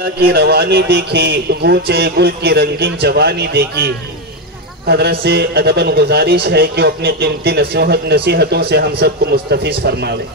की रवानी देखी, गूंचे गुल की रंगीन जवानी देखी। हजरत से अदबन गुजारिश है कि अपनी कीमती नसीहतों से हम सबको मुस्तफीज फरमावे।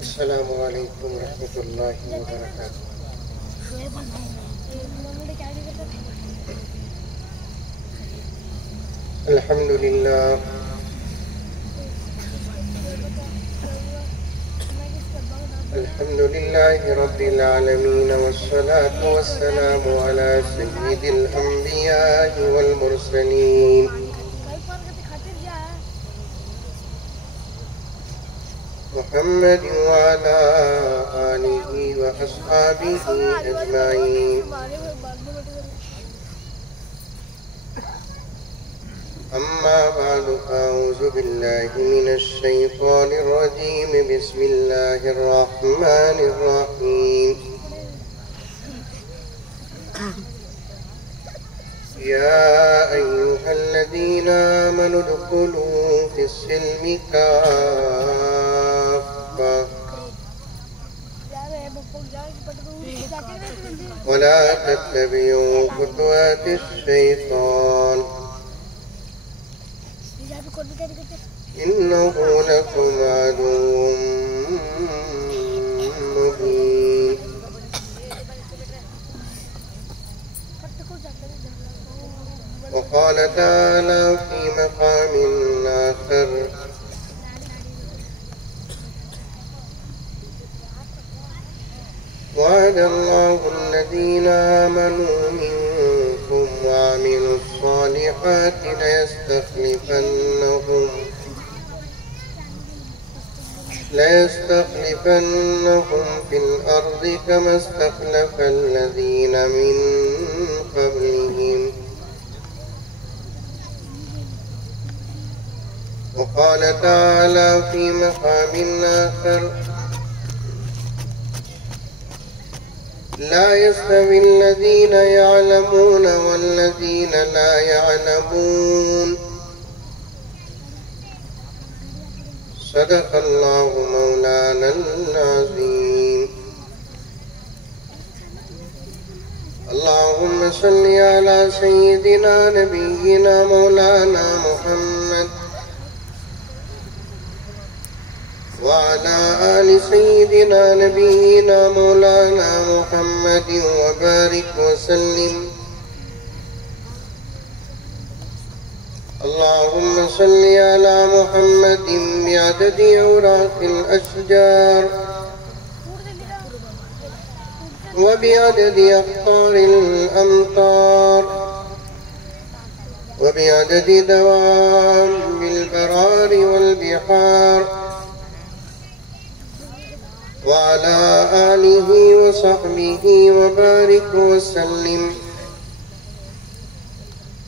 अस्सलामु अलैकुम रहमतुल्लाहि व बरकातुहू। अल्हम्दुलिल्लाह अल्हम्दुलिल्लाहि रब्बिल आलमीन वस्सलातु वस्सलामु अला सय्यिदिल अंबिया'i वल मुरसलीन मुहम्मद व अला आलिहि व अस्हाबिहि अजमाइन। अम्मा बअदु अऊज़ु बिल्लाहि मिनश शैतानिर रजीम। बिस्मिल्लाहिर रहमानिर रहीम। या अय्युहल्लज़ीना आमनु उदखुलू फिस्सिल्मि काफ़्फ़ा वला तत्तबिऊ खुतुवातिश शैतान इन्नहु लकुम अदुव्वुम मुबीन। वक़ाल तआला फ़ी मक़ामिन आख़र वअदल्लाहु अल्लज़ीना आमनू मिनकुम वअमिलुस सालिहाति लयस्तख़लिफ़न्नहुम फ़िल अर्ज़ि कमा इस्तख़लफ़ल लज़ीना मिन क़ब्लिहिम। वक़ाल तआला फ़ी मक़ामिन आख़र ला यस्तविल्लज़ीना यअलमून वल्लज़ीना ला यअलमून। सदक़ल्लाहु मौलानल अज़ीम। अल्लाहुम्मा सल्लि अला सय्यिदिना नबिय्यिना मौलाना मुहम्मद व अला आलि सय्यिदिना नबिय्यिना मौलाना मुहम्मद व बारिक व सल्लिम। अल्लाहुम्मा सल्लि अला मुहम्मदिन बिअददि औराक़िल अशजार व बिअददि अक़्तारिल अमतार व बिअददि दवाबिल बरारि वल बिहार व अला आलिहि व सहबिहि व बारिक व सल्लिम।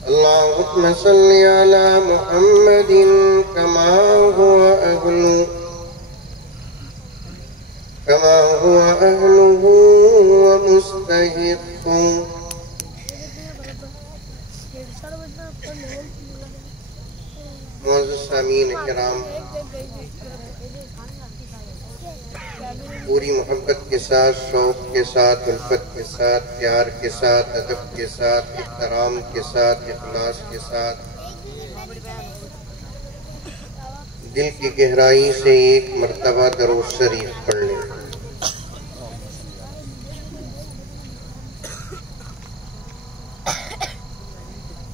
अल्लाहुम्मा सल्लि अला मुहम्मदिन कमा हुवा अहलुहु व मुस्तहिक़्क़ु। मुअज़्ज़ज़ सामीन किराम, पूरी मोहब्बत के साथ, शौक़ के साथ, उल्फत के साथ, प्यार के साथ, अदब के साथ, इहतराम के साथ, इखलास के साथ दिल की गहराई से एक मर्तबा दरूद शरीफ पढ़ लें।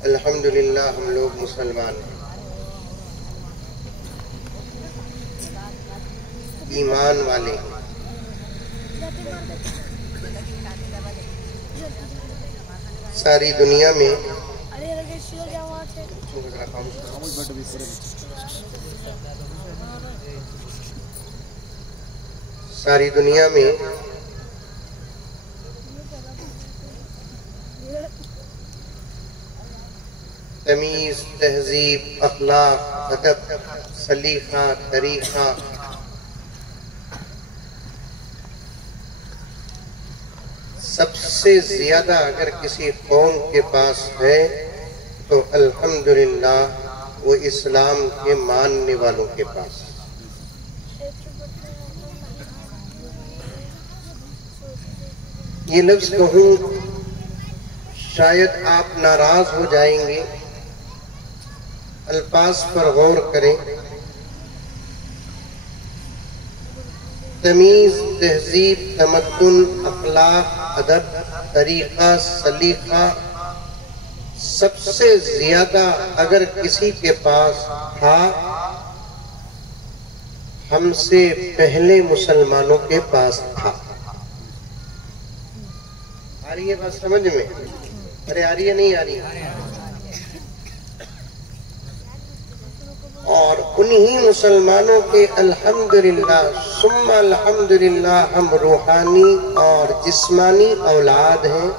अल्हम्दुलिल्लाह हम लोग मुसलमान हैं। ईमान वाले। सारी दुनिया में सारी दुनिया में तमीज, तहजीब, अखलाक, अदब, सलीका, तरीका, सबसे ज्यादा अगर किसी कौम के पास है तो अल्हम्दुलिल्लाह वो इस्लाम के मानने वालों के पास। ये लफ्ज कहूँ शायद आप नाराज हो जाएंगे, अल्फाज पर गौर करें। तमीज, तहजीब, तमद्दुन, अखलाक, अदब, तरीका, सलीका, सबसे ज्यादा अगर किसी के पास था हमसे पहले मुसलमानों के पास था। आ रही है बात समझ में? अरे आ रही है, नहीं आ रही है? और उन्हीं मुसलमानों के अल्हम्दुलिल्लाह सुम्मा अल्हम्दुलिल्लाह हम रूहानी और जिस्मानी औलाद हैं।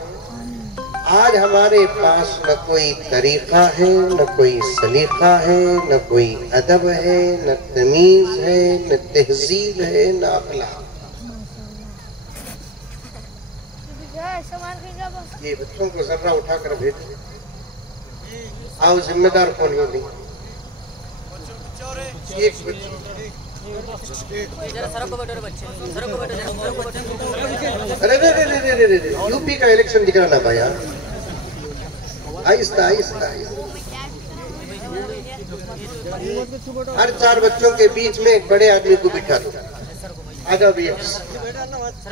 आज हमारे पास न कोई तरीका है, न कोई सलीका है, न कोई अदब है, न तमीज है, न तहजीब है, न अखलाक। ये बच्चों को जर्रा उठाकर भेजो। आओ, जिम्मेदार कौन है? नहीं एक अरे यूपी का इलेक्शन दिख रहा ना भाई, आहिस्ता आहिस्ता। हर 4 बच्चों के बीच में एक बड़े आदमी को बिठा दो। आ जाओ भैया,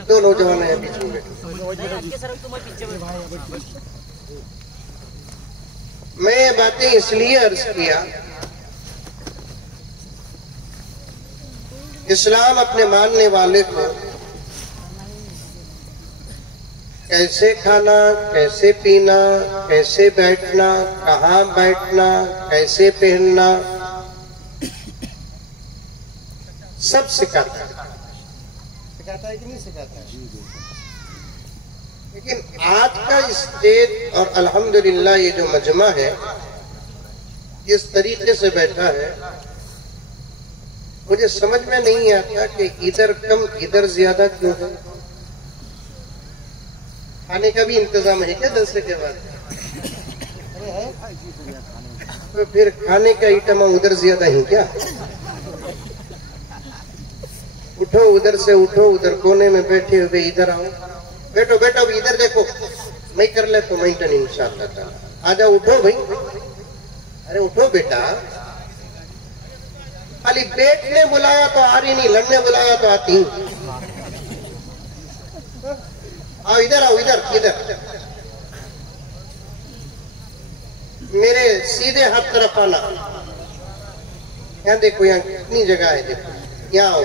2 नौजवान हैं बीच में बैठे। मैं ये बातें इसलिए अर्ज किया, इस्लाम अपने मानने वाले को कैसे खाना, कैसे पीना, कैसे बैठना, कहाँ बैठना, कैसे पहनना, सब सिखाता है। सिखाता है कि नहीं सिखाता है? लेकिन आज का स्टेज और अल्हम्दुलिल्लाह ये जो मजमा है इस तरीके से बैठा है, मुझे समझ में नहीं आता कि इधर कम इधर ज्यादा क्यों है। खाने का भी इंतजाम है क्या जलसे के बाद? तो फिर खाने का आइटम उधर ज्यादा है क्या? उठो, उधर से उठो, उधर कोने में बैठे हुए इधर आओ। बैठो बैठो, अभी इधर देखो, मैं कर ले तो मेंटेन इंशाअल्लाह। आ जाओ, उठो भाई, अरे उठो बेटा। खाली बैठने बुलाया तो आ रही नहीं, लड़ने बुलाया तो आती। आओ इधर, आओ इधर, इधर मेरे सीधे हाथ तरफ आना। यहाँ देखो, यहाँ कितनी जगह है, देखो यहाँ आओ।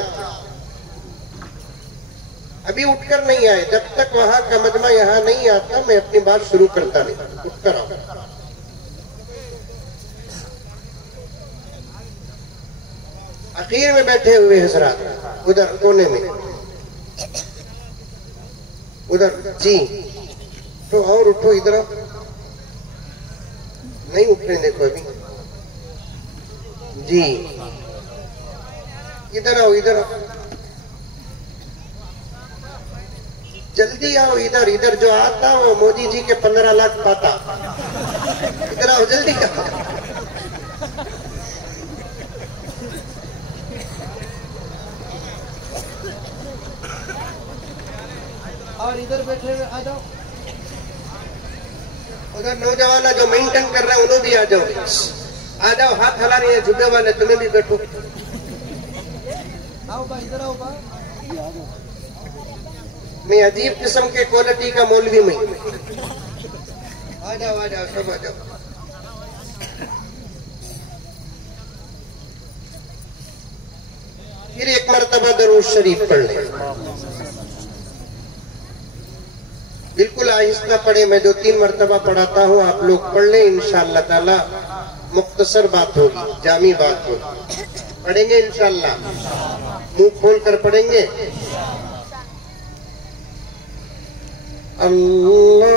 अभी उठकर नहीं आए, जब तक वहां का मजमा यहाँ नहीं आता मैं अपनी बात शुरू करता नहीं। उठकर आओ। आखिर में बैठे हुए हजरात उधर कोने में, उधर जी। तो और उठो, इधर आओ। नहीं उठ रहे, देखो अभी जी। इधर आओ, इधर आओ, जल्दी आओ इधर। इधर जो आता वो मोदी जी के 15 लाख पाता। इधर आओ, जल्दी आओ। और इधर बैठे हुए आ जाओ। उधर नौजवान जो मेंटेन कर रहे हैं उन्हें भी आ जाओ। आ जाओ, हाथ हिला रही है झुके वाले, तुम्हें भी बैठो। आओ बा, इधर आओ बा। मैं अजीब किस्म के क्वालिटी का मौलवी में। आ जाओ सब आ जाओ। फिर एक मरतबा दरूद दरूद शरीफ पढ़ लें। बिल्कुल आहिस्ता पढ़े, मैं 2-3 मरतबा पढ़ाता हूँ, आप लोग पढ़ लें। इंशाअल्लाह ताला मुख्तसर बात होगी, जामी बात होगी। पढ़ेंगे इंशाअल्लाह, मुंह खोल कर पढ़ेंगे। अल्लाहुम्मा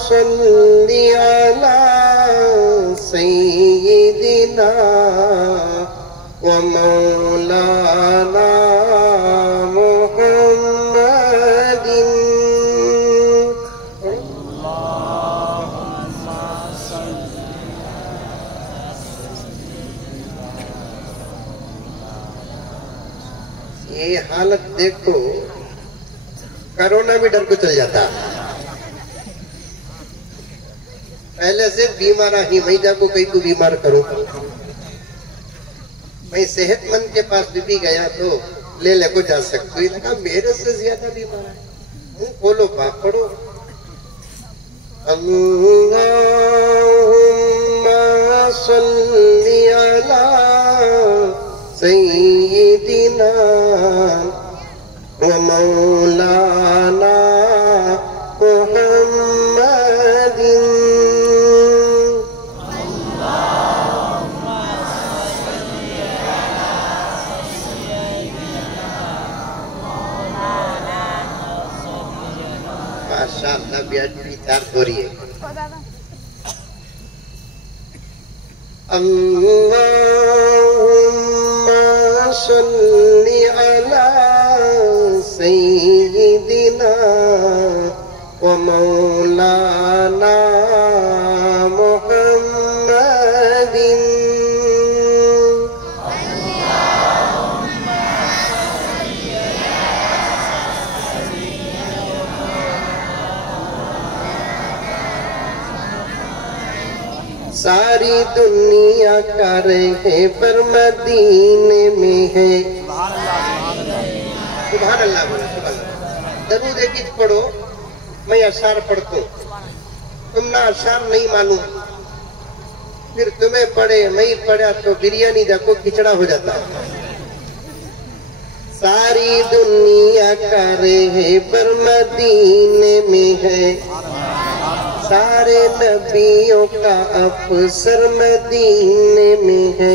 सल्ली अला सय्यिदिना व मौलाना मुहम्मदिन। ये हालत देखो, कोरोना भी डर को चल जाता। पहले से बीमार ही मैं जाको कहीं को बीमार करो। मैं सेहतमंद के पास भी गया तो ले को जा सकते, लगा मेरे से ज्यादा बीमार है। मुंह खोलो, बात पढ़ो। अल्लाहुम्मा सल्ली अला सय्यिदिना व मौलाना मुहम्मदिन। माशाअल्लाह, बेटी तैयार हो रही है। अल्लाहुम्मा सल्ली अला सय्यिदिना व मौलाना मुहम्मदिन। सारी दुनिया का रहे पर मदीने में है। सुभान अल्लाह बोलो, सुभान अल्लाह। दरूद एक पढ़ो, मैं अशार पढ़ता हूँ, तुम ना अशार नहीं मालूम, फिर तुम्हें पढ़े मैं पढ़ा तो बिरयानी जाको खिचड़ा हो जाता। सारी दुनिया का रहे पर मदीने में है, सारे नबियों का अफसर मदीने में है।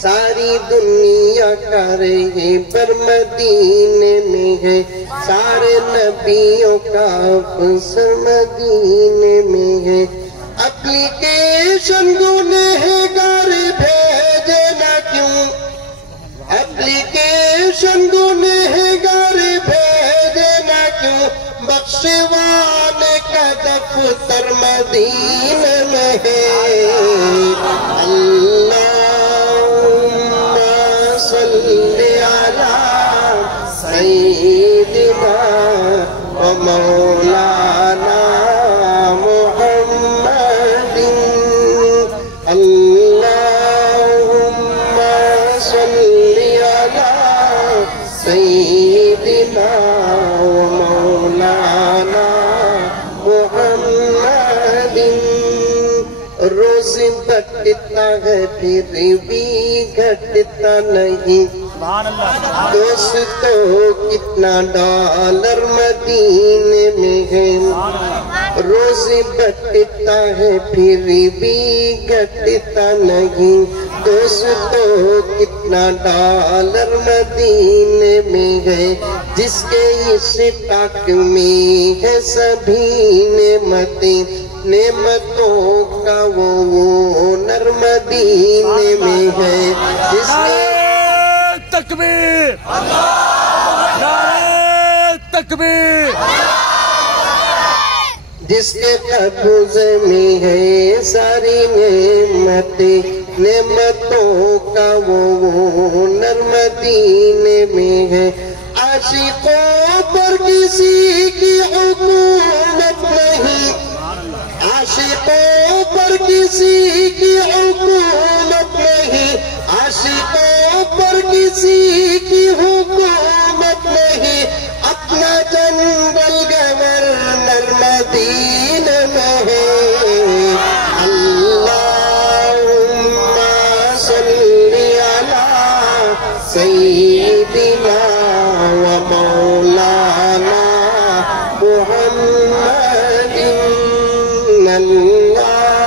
सारी दुनिया का रहे पर मदीने में है, सारे नबियों का अफसर मदीने में है। एप्लीकेशन गुनहगार भेजे ना क्यों, एप्लीकेशन गुनहगार भेजे ना क्यों, बख्शवाने का दफ्तर मदीने में है। अल्लाहुम्मा सल्ली अला सय्यिदिना व मौलाना मुहम्मदिन। अल्लाहुम्मा सल्ली अला सय्यिदिना व मौलाना मुहम्मदिन। रोज घटता है फिर भी घटता नहीं, दोस्तों कितना डॉलर मदीने में है। रोज घटता है फिर भी घटता नहीं, दोस्तों कितना डॉलर मदीने में है। जिसके इस ताक में है सभी नेमतें, नेमतों का वो नर मदीने में है। जिसके तकबीर, नारे तकबीर। जिसके कब्ज़े में है सारी नेमतें, नेमतों का वो नर मदीने में है। आशिकों पर किसी की हुकूमत नहीं, आशिकों पर किसी की हुकूमत नहीं, आशिकों पर किसी की हुकूमत नहीं। अपना जनरल गवर्नर मदीने में है। अल्लाहुम्मा सल्ली अला सय्यिदिना व मौलाना मुहम्मदिन अल्लाहुम्मा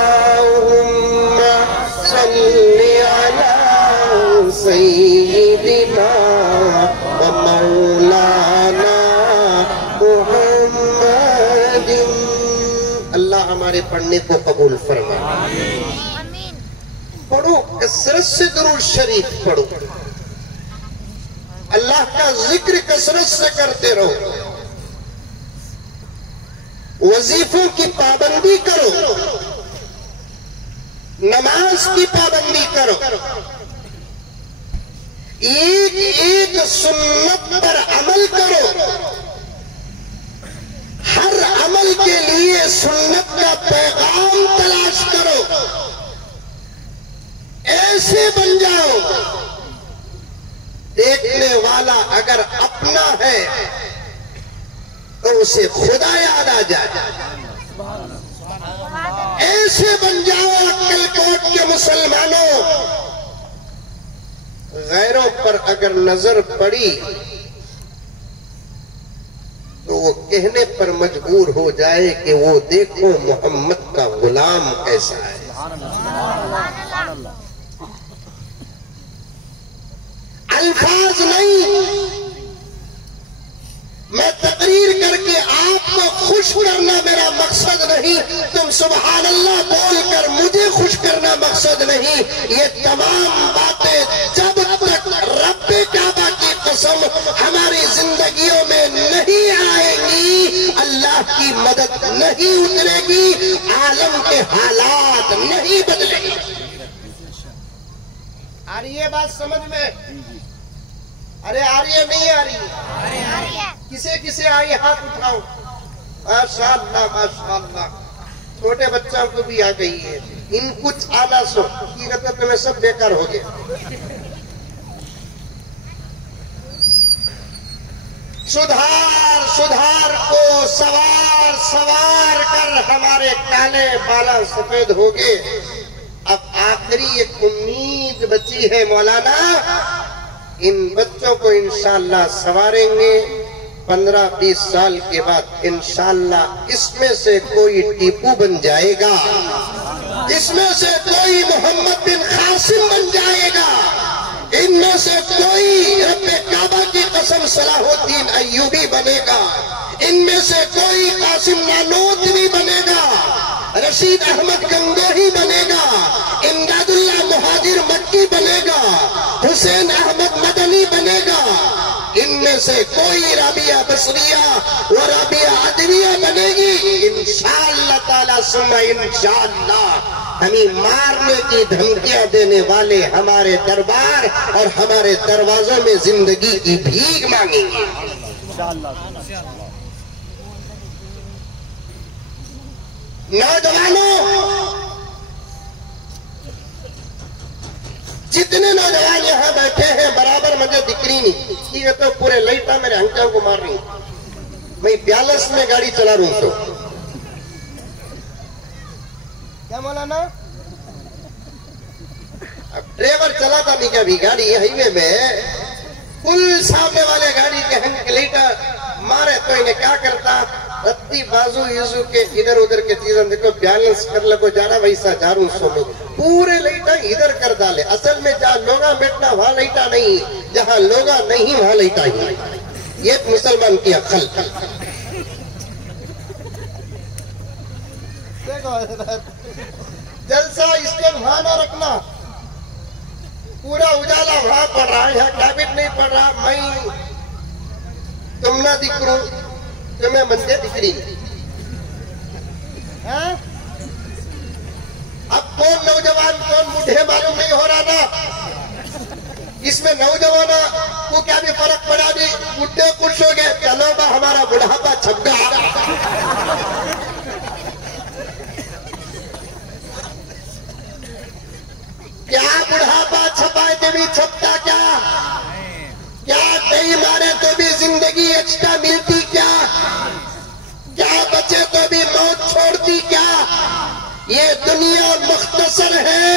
सल्लि अला सय्यिदिना व मौलाना मुहम्मदिन। अल्लाह हमारे पढ़ने को कबूल फरमाए। पढ़ो, कसरत से दुरूद शरीफ पढ़ो, अल्लाह का जिक्र कसरत से करते रहो, वजीफों की पाबंदी करो, नमाज की पाबंदी करो, एक एक सुन्नत पर अमल करो, हर अमल के लिए सुन्नत का पैगाम तलाश करो, ऐसे बन जाओ देखने वाला अगर अपना है तो उसे खुदा याद आ जाए। ऐसे बन जाओ अक्कलकोट के मुसलमानों, गैरों पर अगर नजर पड़ी तो वो कहने पर मजबूर हो जाए कि वो देखो मोहम्मद का गुलाम कैसा है। अल्फाज नहीं, मैं तकरीर करके आपको खुश करना मेरा मकसद नहीं, तुम सुभान अल्लाह बोलकर मुझे खुश करना मकसद नहीं। ये तमाम बातें जब तक रब्बे काबा की कसम हमारी जिंदगियों में नहीं आएंगी, अल्लाह की मदद नहीं उतरेगी, आलम के हालात नहीं बदलेंगे। आ रही है बात समझ में? अरे आ रही है नहीं आ रही है? किसे किसे आई हाथ उठाओ। माशाअल्लाह माशाअल्लाह, छोटे बच्चों को भी आ गई है। इन कुछ आना सो की में सब बेकार हो गया। सुधार सुधार को सवार सवार कर हमारे काले बाला सफेद हो गए। अब आखिरी एक उम्मीद बची है मौलाना, इन बच्चों को इंशाअल्लाह सवारेंगे 15-20 साल के बाद। इंशाअल्लाह इसमें से कोई टीपू बन जाएगा, इसमें से कोई मोहम्मद बिन कासिम बन जाएगा, इनमें से कोई रब्बे काबा की कसम सलाहुद्दीन अय्यूबी बनेगा, इनमें से कोई कासिम नानोतवी बनेगा, रशीद अहमद गंगोही बनेगा, इमदादुल्लाह मुहाजिर मक्की बनेगा, हुसैन अहमद मदनी बनेगा, इनमें से कोई राबिया बसरिया व राबिया अदविया बनेगी इंशाअल्लाह ताला। सुम्मा इंशाअल्लाह हमें मारने की धमकियां देने वाले हमारे दरबार और हमारे दरवाजों में जिंदगी की भीख मांगेंगे। नौजवानों, जितने नौजवान यहाँ बैठे हैं बराबर मुझे दिख रही नहीं, ये तो पूरे लाइटा मेरे अंकल को मार रही। मैं 42 में गाड़ी चला रहा हूं तो क्या मौलाना, अब ड्राइवर चलाता नहीं क्या भी गाड़ी हाईवे में, फुल सामने वाले गाड़ी के हंक लाइटा मारे तो इन्हें क्या करता, रत्ती बाजू यीशु के इधर उधर के चीजें देखो बैलेंस कर लगो जाना वैसा जारू सोलो पूरे लाइटा इधर कर डाले। असल में जहाँ लोगा बैठना वहां लाइटा नहीं, जहाँ लोगा नहीं वहां लाइटा ही। ये मुसलमान की अक्ल। जलसा इसके वहां ना रखना, पूरा उजाला वहां पड़ रहा है, यहाँ कैबिट नहीं पड़ रहा। मैं तुम ना दिख रू, तुम्हें मंदिर दिख रही। अब कौन नौजवान कौन बूढ़े मालूम नहीं हो रहा ना, इसमें नौजवान को क्या भी फर्क पड़ा भी, बूढ़े खुश हो गए, चलो बा हमारा बुढ़ापा छप गया। क्या बुढ़ापा छपाए तो भी छपता क्या, क्या कहीं मारे तो भी जिंदगी एक्स्ट्रा मिलती क्या, क्या बचे तो भी मौत छोड़ती क्या। ये दुनिया मुख्तसर है,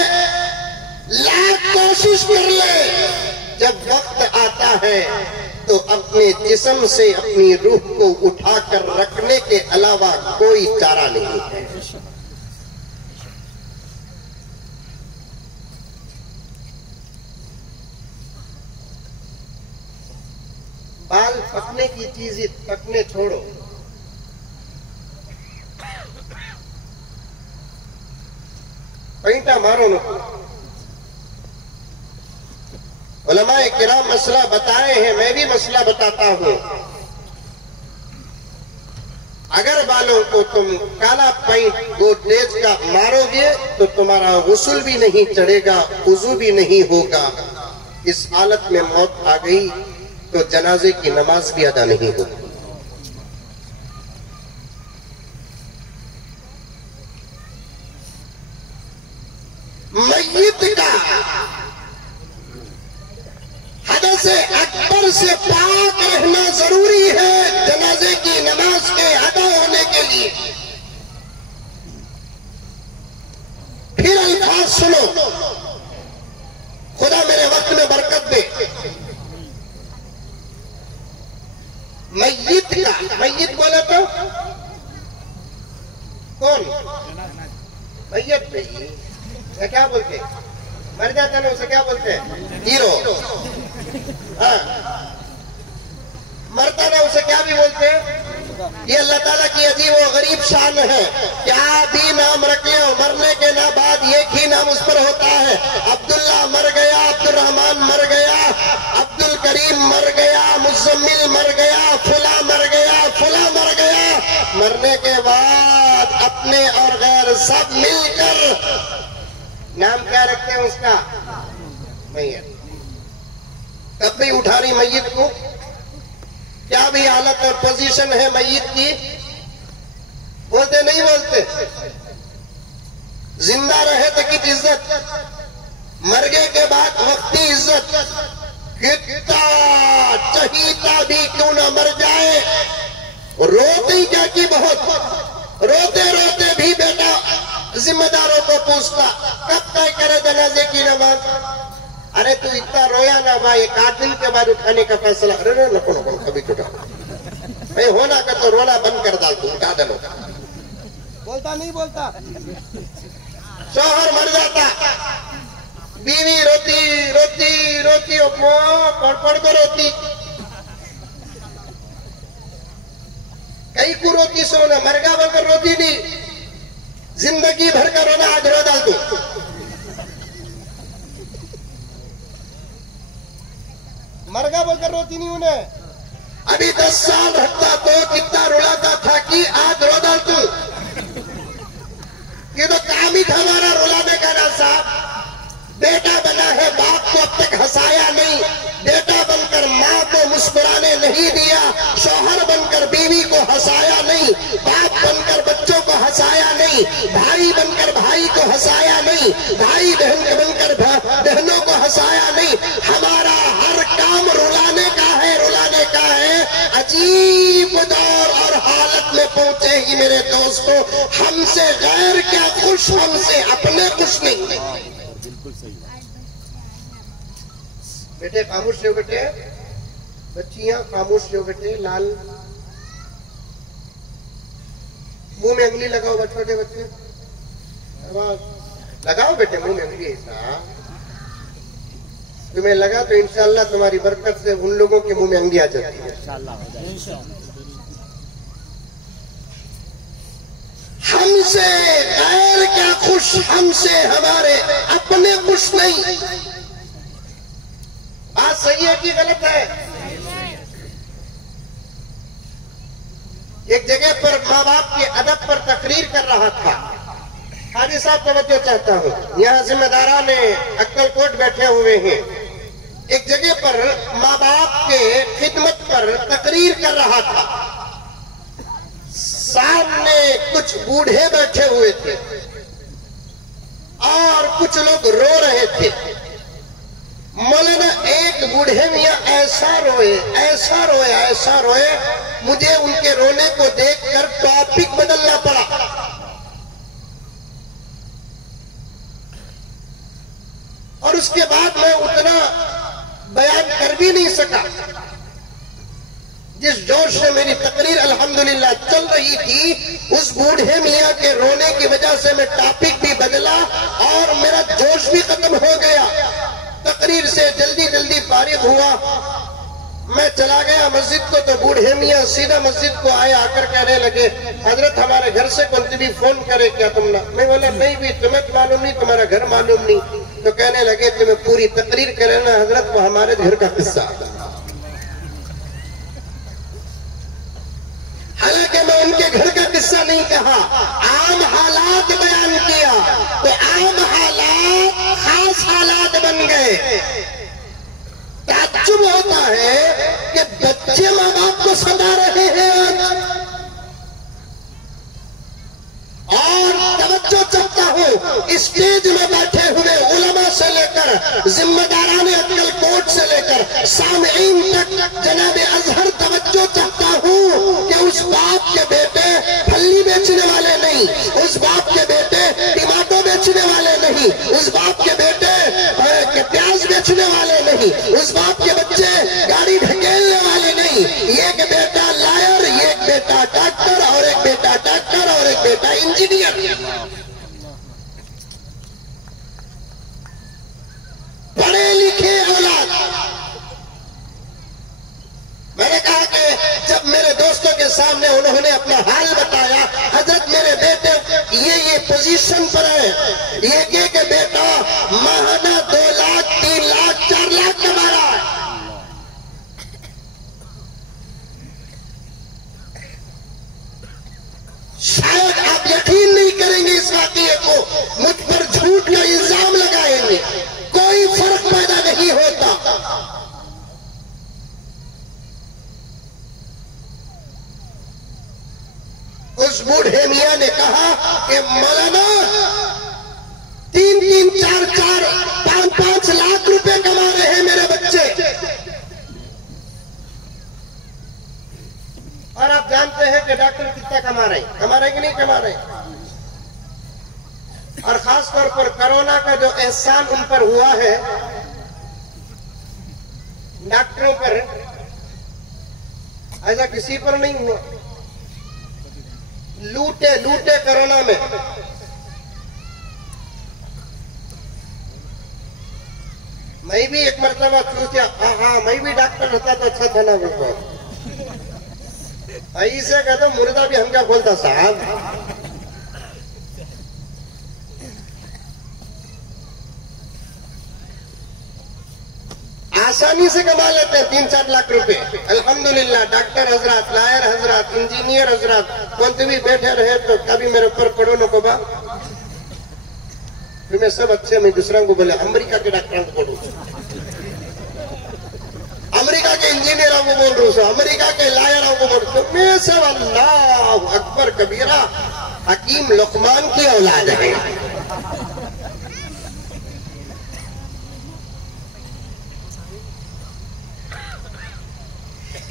लाख कोशिश कर ले जब वक्त आता है तो अपने जिस्म से अपनी रूह को उठाकर रखने के अलावा कोई चारा नहीं है। बाल पकने की चीज पकने छोड़ो, पैंटा मारो न। उलमाए किराम मसला बताए हैं, मैं भी मसला बताता हूं। अगर बालों को तुम काला पैंट गोदरेज का मारोगे तो तुम्हारा गुस्ल भी नहीं चढ़ेगा, वुजू भी नहीं होगा। इस हालत में मौत आ गई तो जनाजे की नमाज भी अदा नहीं होगी। मय्यत का हदस अकबर से पाक रहना जरूरी है जनाजे की नमाज के अदा होने के लिए। फिर अल्फाज सुनो, खुदा मेरे वक्त में बरकत दे। मय्यत का, मय्यत बोला तो कौन? मय्यत नहीं, क्या बोलते? मर जाता ना उसे क्या बोलते हैं? हीरो। हाँ, मरता ना उसे क्या भी बोलते हैं? ये अल्लाह ताला की अजीब व गरीब शान है। क्या भी नाम रख ले, मरने के ना बाद एक ही नाम उस पर होता है। अब्दुल्ला मर गया, अब्दुल रहमान मर गया, अब्दुल करीम मर गया, मुजम्मिल मर गया, फुला मर गया, फुला मर गया। मरने के बाद अपने और गैर सब मिलकर नाम क्या रखते हैं उसका? मैयत। तब भी उठा रही मैयत को। क्या भी हालत और पोजीशन है मैयत की? बोलते नहीं बोलते? जिंदा रहे तो की इज्जत, मरने के बाद वक्ती इज्जत। कितना चहीता भी क्यों ना मर जाए, रोती क्या की बहुत, रोते रोते भी बेटा जिम्मेदारों को पूछता कब तय करे जनाजे की नमाज। अरे तू इतना रोया ना भाई, एक 8 दिन के बाद उठाने का फैसला। अरे नको नको कभी उठा भाई, होना का तो रोना बंद कर डाल, तू उठा दो। बोलता नहीं बोलता, शौहर मर जाता, बीवी रोती रोती रोती पड़ को रोती, कई को रोती सोना, मरगा बनकर रोती नहीं, जिंदगी भर का रोना आज रो डाल तू। मरगा बोलकर रोती नहीं उन्हें। अभी 10 साल रखता तो कितना रुलाता था कि आज रो डाल तू। ये तो काम ही था हमारा रुलाने का ना साहब। बेटा बना है, बाप को अब तक हंसाया नहीं, बेटा बनकर माँ को मुस्कुराने नहीं दिया, शौहर बनकर बीवी को हंसाया नहीं, बाप बनकर बच्चों को हंसाया नहीं, भाई बनकर भाई को हंसाया नहीं, भाई बहन बनकर बहनों को हंसाया नहीं। हमारा हर काम रुलाने का है, रुलाने का है। अजीब दौर और हालत में पहुंचे ही मेरे दोस्तों। हमसे गैर क्या खुश, हमसे अपने खुश नहीं। बेटे खामोश रहो, बेटे बच्चियां खामोश रहो, बेटे लाल मुंह में अंगली लगाओ, छोटे बच्चे लगाओ बेटे मुंह में अंगली। ऐसा तुम्हें लगा तो इंशाअल्लाह तुम्हारी बरकत से उन लोगों के मुंह में अंगली आ जाती है। हमसे गैर क्या खुश, हमसे हमारे अपने खुश नहीं। बात सही है कि गलत है? एक जगह पर माँ बाप के अदब पर तकरीर कर रहा था। हाजी साहब तवज्जो चाहता हूँ, यहाँ जिम्मेदारान अक्कलकोट बैठे हुए हैं। एक जगह पर माँ बाप के खिदमत पर तकरीर कर रहा था। सामने कुछ बूढ़े बैठे हुए थे और कुछ लोग रो रहे थे। मौलाना एक बूढ़े मियाँ ऐसा रोए, ऐसा रोए, ऐसा रोए, मुझे उनके रोने को देखकर टॉपिक बदलना पड़ा। और उसके बाद मैं उतना बयान भी नहीं सका। जिस जोश से मेरी तकरीर अल्हम्दुलिल्लाह चल रही थी, उस बूढ़े मियाँ के रोने की वजह से मैं टॉपिक भी बदला और मेरा जोश भी खत्म हो गया। तकरीर से जल्दी जल्दी फारिग हुआ, मैं चला गया मस्जिद को, तो बूढ़े मियाँ सीधा मस्जिद को आए, आकर कहने लगे, हजरत हमारे घर से कौन भी फोन करे क्या तुमने? मैं बोला नहीं भी, तुम्हें मालूम नहीं, तुम्हारा घर मालूम नहीं। तो कहने लगे तुम्हें पूरी तकरीर करे ना हजरत, वो हमारे घर का किस्सा। हालांकि मैं उनके घर का किस्सा नहीं कहा, आम हालात बयान किया, तो आम हालात खास हालात बन गए। ताज्जुब होता है कि बच्चे माँ बाप को सदा रहे हैं और तवज्जो चाहता हूँ, स्टेज में बैठे हुए उलमा से लेकर जिम्मेदारान अक्ल कोर्ट से लेकर सामईन तक जनाब अजहर तवज्जो चाहता हूँ कि उस बाप के बेटे फल्ली बेचने वाले नहीं, उस बाप के बेटे टमाटो बेचने वाले नहीं, उस बाप के बेटे प्याज बेचने वाले नहीं, उस बाप के बच्चे गाड़ी ढकेलने वाले नहीं। एक बेटा लायर, एक बेटा डॉक्टर और एक बेटा डॉक्टर और एक बेटा इंजीनियर। पढ़े लिखे औलाद। मैंने कहा कि जब मेरे दोस्तों के सामने उन्होंने अपना हाल बताया, हजरत मेरे बेटे ये पोजीशन पर है, एक बेटा माहाना 2 लाख 3 लाख 4 लाख कमा रहा है। शायद आप यकीन नहीं करेंगे इस वाकये को, मुझ पर झूठ का इल्जाम लगाएंगे, कोई फर्क पैदा नहीं होता। उस बूढ़े मियाँ ने कहा कि मौलाना 3-3, 4-4, 5-5 लाख रुपए कमा रहे हैं मेरे बच्चे। और आप जानते हैं कि डॉक्टर कितना कमा रहे कि नहीं कमा रहे। और खास तौर पर कोरोना का जो एहसान उन पर हुआ है, डॉक्टरों पर, ऐसा किसी पर नहीं हुआ। लूटे कोरोना में। मैं भी एक मरतबा सोचा, हाँ मैं भी डॉक्टर होता तो अच्छा था ना। बिल्कुल ऐसे कहता मुर्दा भी हम क्या बोलता साहब। आसानी से कमा लेते हैं 3-4 लाख रुपए। अल्हम्दुलिल्लाह डॉक्टर हजरात, लायर हजरात, इंजीनियर हजरात कौन भी बैठे रहे तो कभी मेरे ऊपर पड़ो न को बा। फिर मैं सब अच्छे, मैं दूसरा को बोले अमेरिका के डॉक्टर को बोलूँ, अमेरिका के इंजीनियरों को बोल रहा हूँ, अमेरिका के लायरों को बोल रहा हूँ। मैं सब अल्लाह अकबर कबीरा हकीम लुकमान की औलाद है।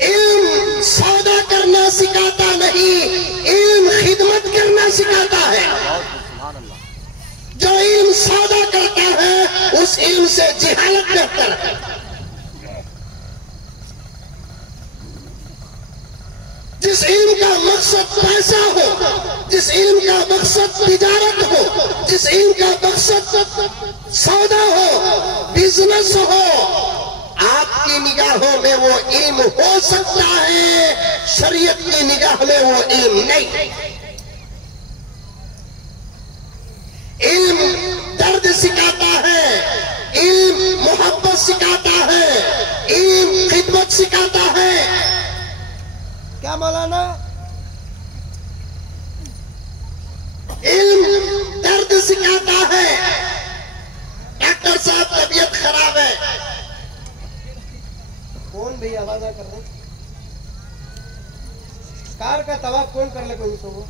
इल्म सौदा करना सिखाता नहीं, इल्म खिदमत करना सिखाता है। जो इल्म सौदा करता है उस इल्म से जिहालत बेहतर है। जिस इल्म का मकसद पैसा हो, जिस इल्म का मकसद तिजारत हो, जिस इल्म का मकसद सौदा हो, बिजनेस हो, आपकी निगाहों में वो इल्म हो सकता है, शरीयत की निगाह में वो इल्म नहीं। इल्म दर्द सिखाता है, इल्म मोहब्बत सिखाता है, इल्म खिदमत सिखाता है। क्या मौलाना? इल्म दर्द सिखाता है। डॉक्टर साहब तबीयत खराब है, कौन भी आवाज कर रहे, कार का तवाफ कौन कर ले कोई सो।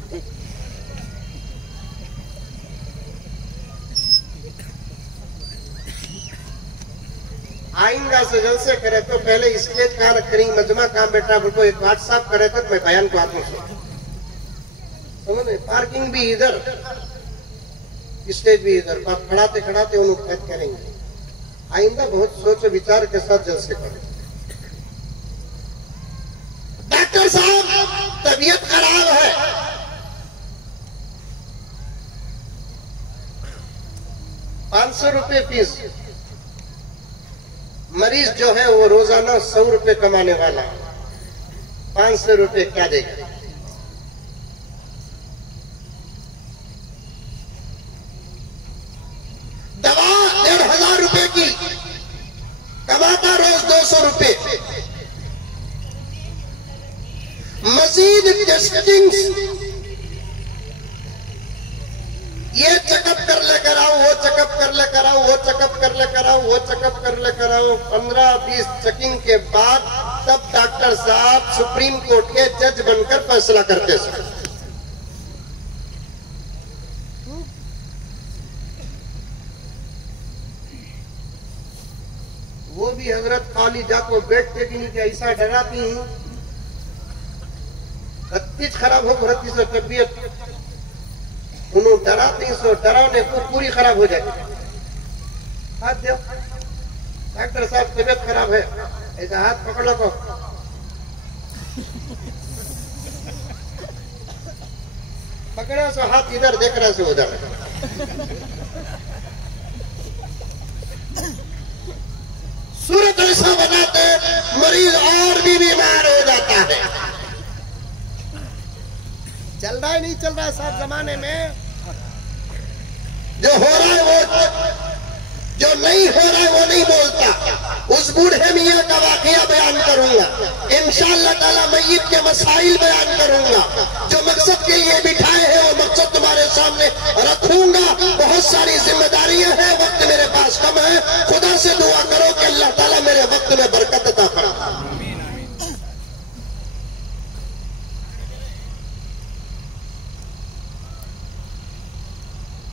आइंदा से जलसे करे तो पहले स्टेज कहाँ करें, मजमा कहाँ बैठा, बिल्कुल एक व्हाट्सएप करे तो मैं बयान को आती हूँ। समझे, पार्किंग भी इधर, स्टेज भी इधर, खड़ाते खड़ाते उन्हें कैद करेंगे। आइंदा बहुत सोच विचार के साथ जलसे करें। साहब तबीयत खराब है, 500 रुपए फीस। मरीज जो है वो रोजाना 100 रुपए कमाने वाला, 500 रुपए क्या देगा? दवा 1500 रुपए की, कमाता रोज 200 रुपए। मजीद टेस्टिंग, ये चेकअप कर लेकर आओ, वो चेकअप कर लेकर आओ, वो चेकअप कर लेकर आओ, वो चेकअप कर लेकर आओ। 15-20 चेकिंग के बाद तब डॉक्टर साहब सुप्रीम कोर्ट के जज बनकर फैसला करते हैं। वो भी हजरत खालिदा को बैठते भी नहीं कि ऐसा डराती हूँ, 32 खराब हो, 32 तबियत उन्होंने डराती सो डराने को पूरी खराब हो जाए। हाथ दो, डॉक्टर साहब तबियत खराब है, ऐसा हाथ पकड़ लो, पकड़ा सो हाथ इधर देख रहा से उधर। सूरत ऐसा बनाते मरीज और भी बीमार हो जाता है। चल रहा है नहीं चल रहा है साहब जमाने में, जो हो रहा है वो, जो नहीं हो रहा है वो नहीं बोलता। उस बूढ़े मियाँ का वाकया बयान करूंगा, इंशाअल्लाह ताला मय्यत के मसाइल बयान करूंगा। जो मकसद के लिए बिठाए हैं वो मकसद तुम्हारे सामने रखूंगा। बहुत सारी जिम्मेदारियां हैं, वक्त मेरे पास कम है। खुदा से दुआ करो कि अल्लाह ताला मेरे वक्त में बरकत अता फरमाए।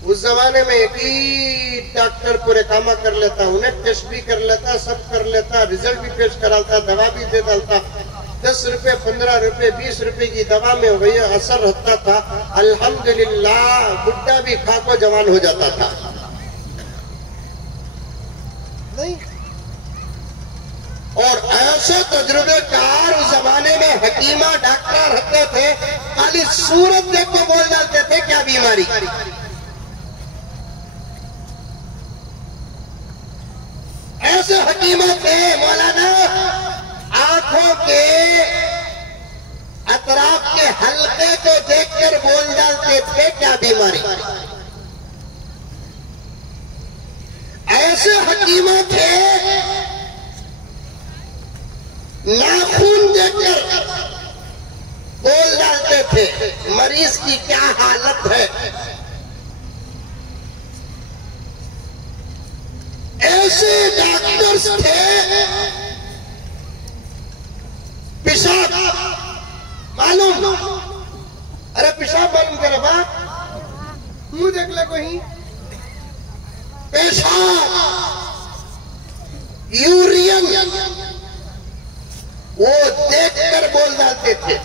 उस जमाने में एक ही डॉक्टर पूरे कामा कर लेता, उन्हें टेस्ट भी कर लेता, सब कर लेता, रिजल्ट भी पेश कराता, दवा भी दे डालता। 10 रुपए, 15 रुपए, 20 रुपए की दवा में वही असर रहता था। अल्हम्दुलिल्लाह बुढ़ा भी खा को जवान हो जाता था। नहीं, और ऐसे तजुर्बेकार उस जमाने में हकीमा डॉक्टर रहते थे, खाली सूरत देख को बोल डालते थे क्या बीमारी। ऐसे हकीमों थे मौलाना, आंखों के अतराफ के हल्के को देखकर बोल डालते थे क्या बीमारी। ऐसे हकीमों थे नाखून देखकर बोल डालते थे मरीज की क्या हालत है। ऐसे डॉक्टर्स थे, पेशाब मालूम, अरे पेशाब मालूम करे बात, मुंह देख ले कोई, पेशाब यूरियन वो देखकर बोल डालते थे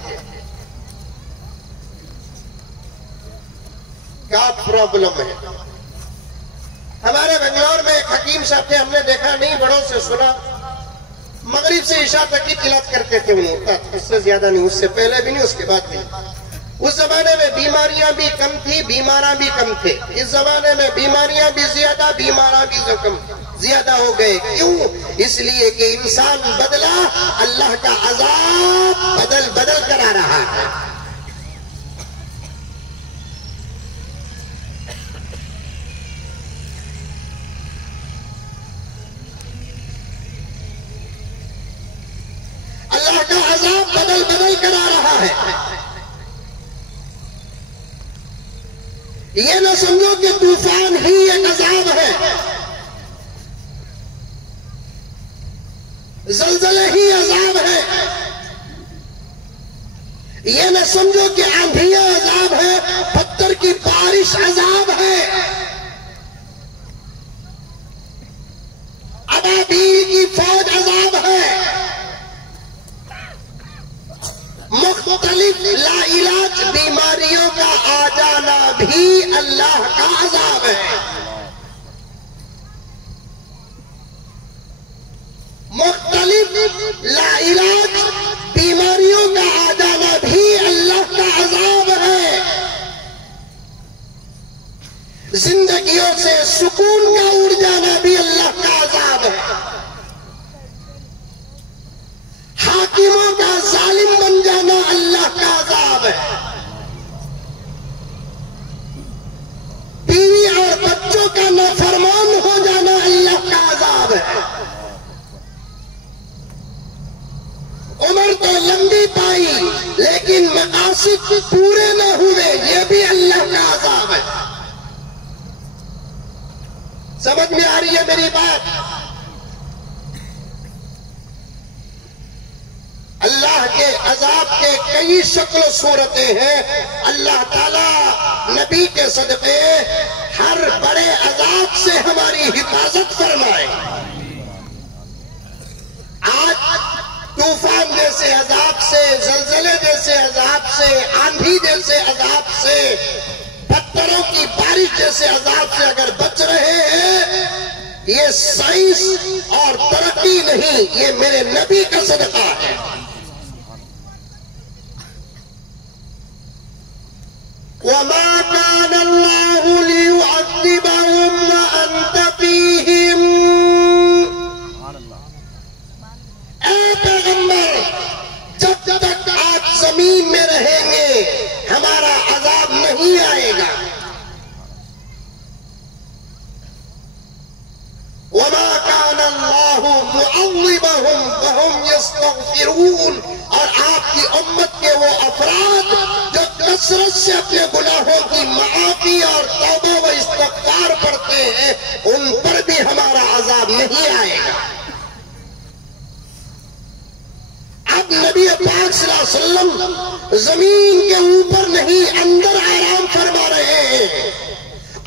क्या प्रॉब्लम है। हमारे बेंगलोर में एक हकीम साहब थे, हमने देखा नहीं, बड़ों से सुना, मगरिब से इशा तक की तिलावत करते थे उन्होंने, उससे ज्यादा नहीं, उससे पहले भी नहीं, उसके बाद भी। उस जमाने में बीमारियां भी कम थी, बीमारा भी कम थे। इस जमाने में बीमारियां भी ज्यादा, बीमारा भी कम ज्यादा हो गए। क्यों? इसलिए कि इंसान बदला, अल्लाह का अजाब बदल बदल कर आ रहा है। अल्लाह का अजाब बदल बदल कर आ रहा है। ये न समझो कि तूफान ही एक अजाब है, जलजले ही अजाब है। ये न समझो कि आंधियां अजाब है, पत्थर की बारिश अजाब है, अबाबील की फौज अजाब है, मुख्तलिफ लाइलाज बीमारियों का आ जाना भी अल्लाह का अजाब है। मुख्तलिफ लाइलाज बीमारियों का आ जाना लेकिन मकासद पूरे न हुए, ये भी अल्लाह का अज़ाब है। समझ में आ रही है मेरी बात? अल्लाह के अजाब के कई शक्ल सूरतें हैं। अल्लाह ताला नबी के सदक़े हर बड़े अजाब से हमारी हिफाजत फरमाए। आज तूफान जैसे अजाब से, जलजले जैसे अजाब से, आंधी जैसे अजाब से, पत्थरों की बारिश जैसे अजाब से अगर बच रहे हैं, ये साइंस और तरक्की नहीं, ये मेरे नबी का सदका है। वमा कान अल्लाहु लियुअज़्ज़िबहुम व अंत फ़ीहिम। ऐ पैगंबर, जब तक आप जमीन में रहेंगे हमारा अजाब नहीं आएगा। वमा कान अल्लाहु मुअज़्ज़िबहुम व हुम यस्तग़फ़िरून। और आपकी उम्मत के वो अफराद जो कसरत से अपने गुनाहों की माफी और तौबा व इस्तग़फ़ार पढ़ते हैं, उन पर भी हमारा अजाब नहीं आएगा। अब नबी पाक सल्लल्लाहु अलैहि वसल्लम जमीन के ऊपर नहीं, अंदर आराम फरमा रहे हैं।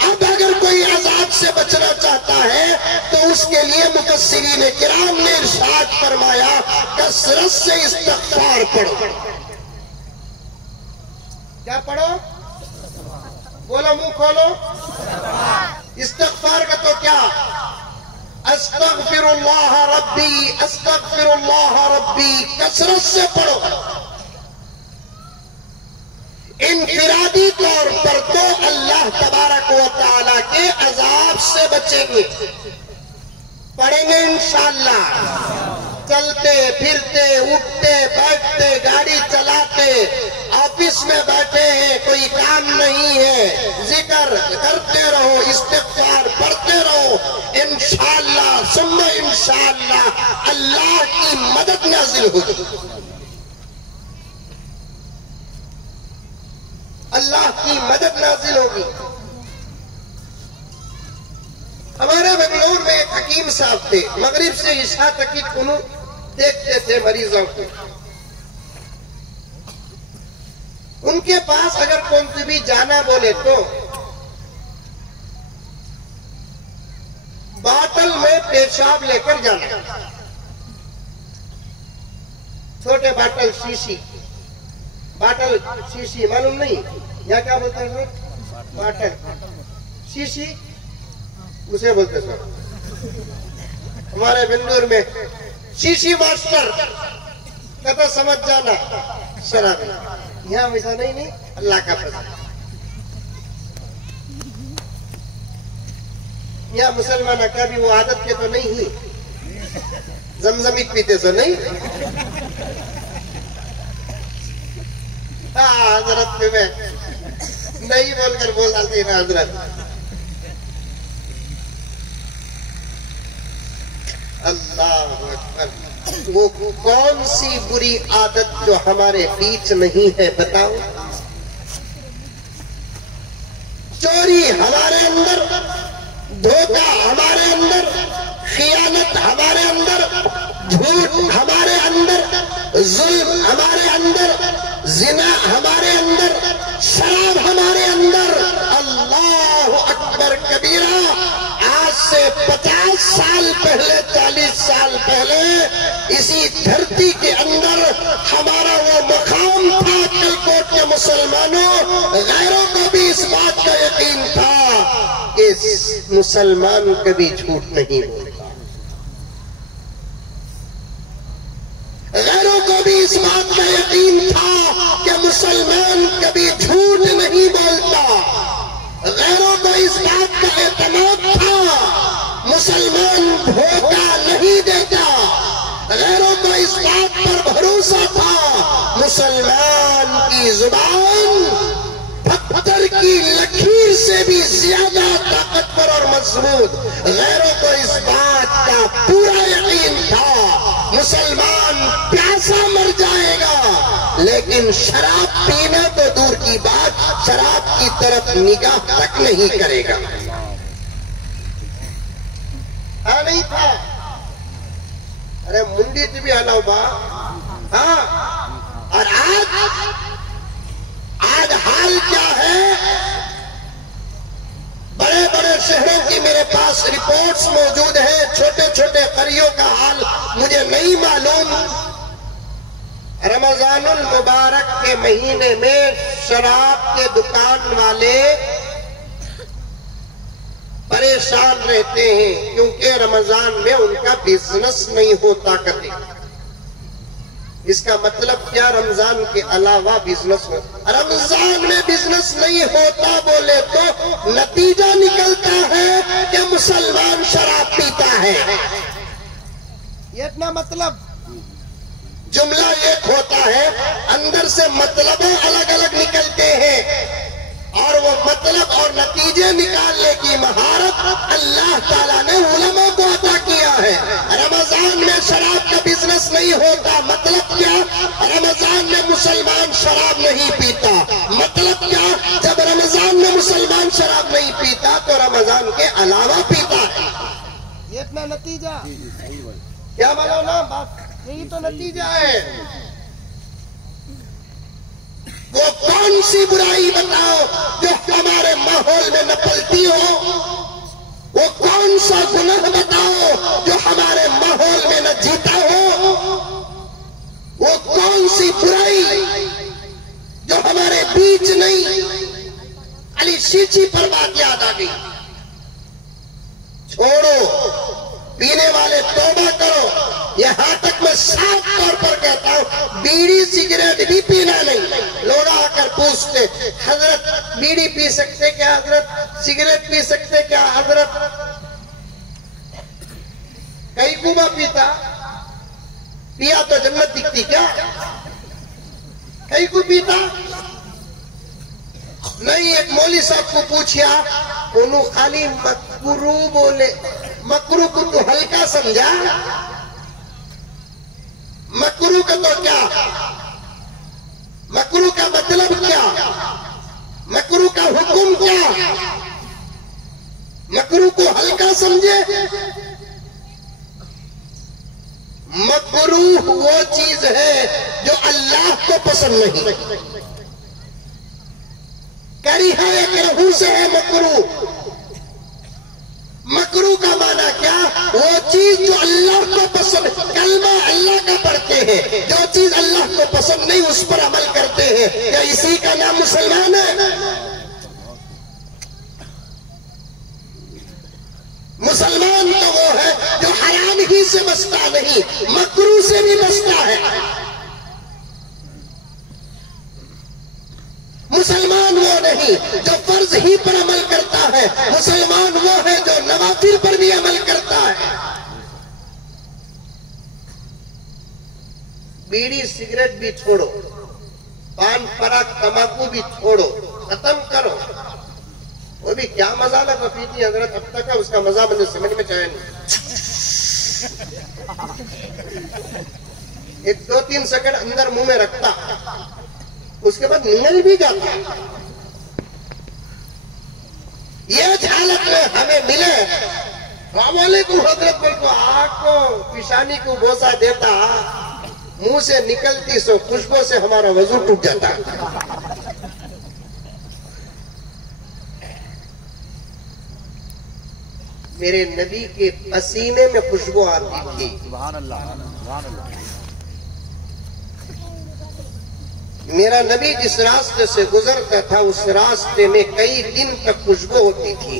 अब अगर कोई अजाब से बचना चाहता है तो उसके लिए मुफस्सिरीन किराम ने इरशाद फरमाया, कसरत से इस्तग़फ़ार पढ़ो। क्या पढ़ो? बोलो, मुंह खोलो। इस्तग़फ़ार का तो क्या, अस्तग़फ़िरुल्लाह रब्बी, अस्तग़फ़िरुल्लाह रब्बी, कसरत से पढ़ो। इनफिरादी तौर पर तो अल्लाह तबारक व तआला के अजाब से बचेंगे, पढ़ेंगे इंशाअल्लाह। चलते फिरते, उठते बैठते, गाड़ी चलाते, ऑफिस में बैठे हैं, कोई काम नहीं है, जिक्र करते रहो, इस्तिग़फ़ार पढ़ते रहो। इंशाअल्लाह सुम्मा इंशाअल्लाह अल्लाह की मदद नाज़िल होगी। अल्लाह की मदद नाजिल होगी। हमारे बेंगलोर में एक हकीम साहब थे, मगरिब से इशा तक की कुनूत देखते थे मरीजों को। उनके पास अगर कौन भी जाना बोले तो बाटल में पेशाब लेकर जाना, छोटे बाटल, शीशी बाटल, शीशी मालूम नहीं यहाँ क्या बोलते हैं? बाटल, शीशी उसे बोलते सर। हमारे बेंगलुरु में शीशी मास्टर कहता समझ जाना शराबी। यहाँ वैसा नहीं, अल्लाह का फजल। यहाँ मुसलमान का भी वो आदत के तो नहीं ही, जमजमी पीते से नहीं। हजरत में नहीं बोलकर बोल डालती ना हजरत। अल्लाह अकबर। वो कौन सी बुरी आदत जो हमारे बीच नहीं है बताओ? चोरी हमारे अंदर, धोखा हमारे अंदर, खियानत हमारे अंदर, झूठ हमारे अंदर, जुल्म हमारे अंदर, जिना हमारे अंदर, शराब हमारे अंदर। अल्लाह अकबर कबीरा। आज से 50 साल पहले, 40 साल पहले इसी धरती के अंदर हमारा वो मकाम था। कलकोट के मुसलमानों, गैरों को भी इस बात का यकीन था कि मुसलमान कभी झूठ नहीं बोलता। गैरों को भी इस बात का यकीन था कि मुसलमान कभी झूठ नहीं बोलता। गैरों को इस बात का एतमाद था, मुसलमान धोखा नहीं देता। गैरों को इस बात पर भरोसा था, मुसलमान की जुबान पत्थर की लकीर से भी ज्यादा ताकतवर और मजबूत। गैरों को इस बात का पूरा यकीन था, मुसलमान प्यासा मर जाएगा लेकिन शराब पीना तो दूर की बात, शराब की तरफ निगाह तक नहीं करेगा। हाँ नहीं था, अरे मुंडी भी हलाओ बा। हाँ, और आज हाल क्या है? बड़े बड़े शहरों की मेरे पास रिपोर्ट्स मौजूद हैं, छोटे छोटे करियों का हाल मुझे नहीं मालूम। रमजानुल मुबारक के महीने में शराब के दुकान वाले परेशान रहते हैं, क्योंकि रमजान में उनका बिजनेस नहीं होता कभी। इसका मतलब क्या? रमजान के अलावा बिजनेस हो, रमजान में बिजनेस नहीं होता बोले तो नतीजा निकलता है कि मुसलमान शराब पीता है। ये इतना मतलब जुमला एक होता है, अंदर से मतलब अलग अलग निकलते हैं, और वो मतलब और नतीजे निकालने की महारत अल्लाह ताला ने उलमा को अता किया है। रमजान में शराब का बिजनेस नहीं होता, मतलब क्या? रमजान में मुसलमान शराब नहीं पीता, मतलब क्या? जब रमजान में मुसलमान शराब नहीं पीता तो रमजान के अलावा पीता है। ये इतना नतीजा क्या मानो ना, बात यही तो नतीजा है। वो कौन सी बुराई बताओ जो हमारे माहौल में न पलती हो? वो कौन सा गुनाह बताओ जो हमारे माहौल में न जीता हो? वो कौन सी बुराई जो हमारे बीच नहीं? अली सीची पर बात याद आ गई। छोड़ो, पीने वाले तौबा करो। यहां तक मैं साफ तौर पर कहता हूं, बीड़ी सिगरेट भी पीना नहीं। लोग आकर पूछते, हजरत बीड़ी पी सकते क्या? हजरत सिगरेट पी सकते क्या? हजरत कई कुबा पीता, पिया तो जन्नत दिखती क्या? कई को पीता नहीं। एक मौली साहब को पूछिया, उन्होंने खाली मकरू बोले। मकरू को तो हल्का समझा, मकरू का तो क्या? मकरू का मतलब क्या? मकरू का हुक्म क्या? मकरू को हल्का समझे। मकरू वो चीज है जो अल्लाह को पसंद नहीं। करीहा एक रहू से है मकरू। मकरू का माना क्या? वो चीज जो अल्लाह को पसंद, कलमा अल्लाह का पढ़ते हैं, जो चीज अल्लाह को पसंद नहीं उस पर अमल करते हैं, क्या इसी का नाम मुसलमान है? मुसलमान तो वो है जो हराम ही से बचता नहीं, मकरू से भी बचता है। मुसलमान वो नहीं जो फर्ज ही पर अमल करता है, मुसलमान वो है जो नवाफिल पर भी अमल करता है। बीड़ी सिगरेट भी छोड़ो, पान पराग तंबाकू भी छोड़ो, खत्म करो। वो भी क्या मजा लगा पीती हजरत, अब तक उसका मजा मुझे समझ में आया नहीं। एक 2-3 सेकंड अंदर मुंह में रखता, उसके बाद निकल भी जाता। ये हालत में हमें मिले, वालेकुम हजरत बोल को आँख को पिशानी को बोसा देता, मुंह से निकलती सो खुशबू से हमारा वजू टूट जाता। मेरे नबी के पसीने में खुशबू आती थी। सुभान अल्लाह, सुभान अल्लाह। मेरा नबी जिस रास्ते से गुजरता था उस रास्ते में कई दिन तक खुशबू होती थी।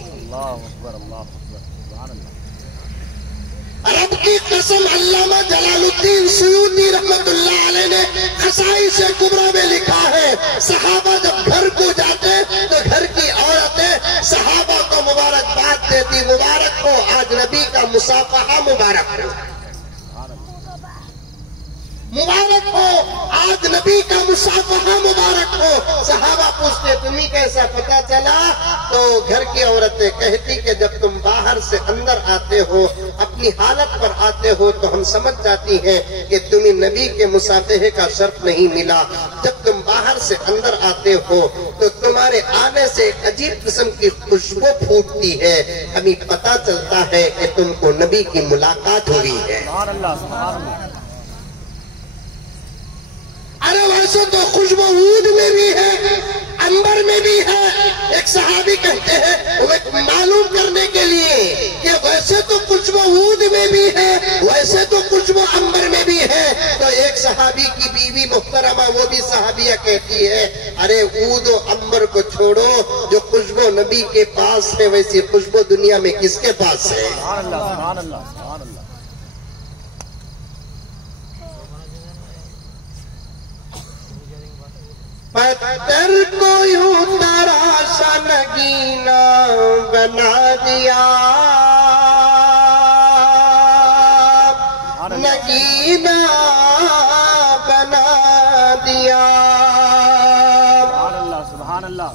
रब की कसम, अल्लामा जलालुद्दीन सुयूती रहमतुल्लाह अलैह ने खसाइस कुबरा में लिखा है, सहाबा जब घर को जाते तो घर की औरतें सहाबा को मुबारकबाद देती, मुबारक हो आज नबी का मुसाफहा मुबारक हो। मुबारक हो, आज नबी का मुसाफहा मुबारक हो। सहाबा पूछते तुम्हें कैसा पता चला? तो घर की औरतें कहती कि जब तुम बाहर से अंदर आते हो, अपनी हालत पर आते हो, तो हम समझ जाती हैं कि तुम्हें नबी के मुसाफहे का शर्फ नहीं मिला। जब तुम बाहर से अंदर आते हो तो तुम्हारे आने से एक अजीब किस्म की खुशबू फूटती है, हमें पता चलता है कि तुमको नबी की मुलाकात हुई है। अरे वैसे तो खुशबू ऊद में भी है, अंबर में भी है। एक सहाबी कहते हैं वो मालूम करने के लिए कि वैसे तो खुशबू ऊद में भी है, वैसे तो खुशबू अंबर में भी है। तो एक सहाबी की बीवी मुहतरमा, वो भी सहाबिया कहती है, अरे ऊद और अंबर को छोड़ो, जो खुशबू नबी के पास है वैसी खुशबू दुनिया में किसके पास है? पत्थर को यूं तराशा नगीना बना दिया, नगीना बना दिया। सुभान अल्लाह।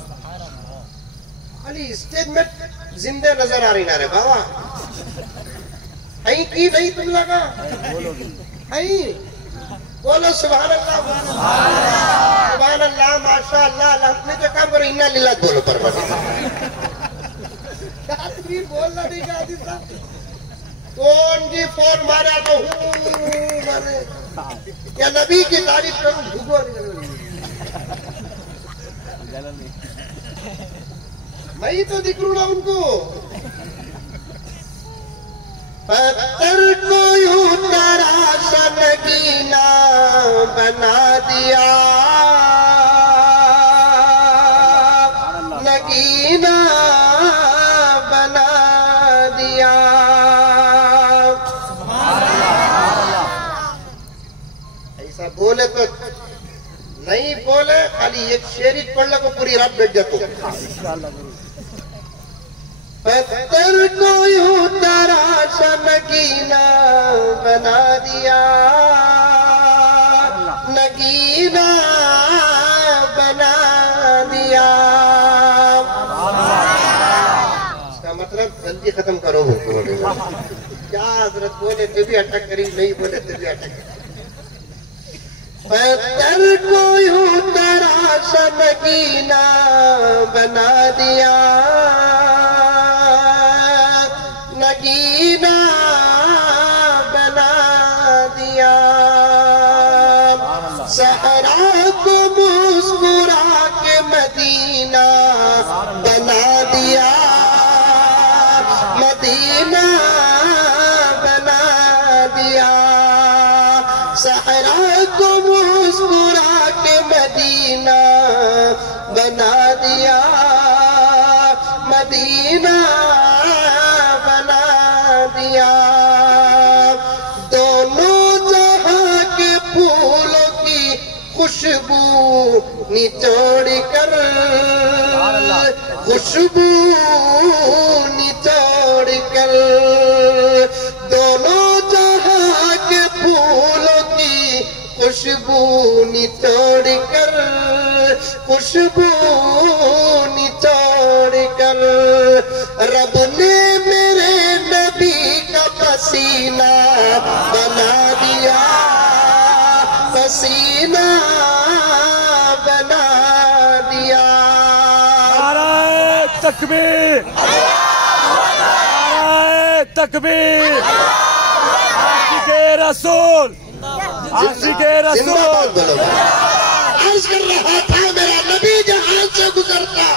खाली स्टेज में जिंदे नजर आ रही ना रे बाबा, है की नहीं तुम लगा है? बोलो सुभान अल्लाह, सुभान अल्लाह, माशा अल्लाह। अपने जो काम करो इन्ना लिल्लाह बोलो पर बोलना नहीं चाहती था। कौन जी फोन मारा तो मारे या नबी की तारीफ करूं? मैं तो दिख लू ना उनको। पत्थर को यूं तराशा नगीना बना दिया, नगीना बना दिया। ऐसा बोले तो नहीं बोले, खाली एक शेर पढ़ लो पूरी रात बैठ जाते। पत्थर को यूं तराशा नगीना बना दिया, नगीना बना दिया। इसका मतलब जल्दी खत्म करो। क्या हजरत बोले तो भी अटक करी, नहीं बोले तो भी अटक। पत्थर को यूं तराशा नगीना बना दिया, नगीना बना दिया। सहरा को मुस्कुरा के मदीना बना दिया, मदीना बना दिया। सहरा को मुस्कुरा के मदीना बना दिया, मदीना दिया। दोनों जहां के फूलों की खुशबू निचोड़ कर, खुशबू निचोड़ कर। दोनों जहां के फूलों की खुशबू निचोड़ कर, खुशबू निचोड़ कर। रब ने मेरे नबी का पसीना बना दिया, पसीना बना दिया। नारे तकबीर, नारे तकबीर। आशिके रसूल, आशिके रसूल। अर्ज कर रहा था मेरा नबी जहां से गुजरता,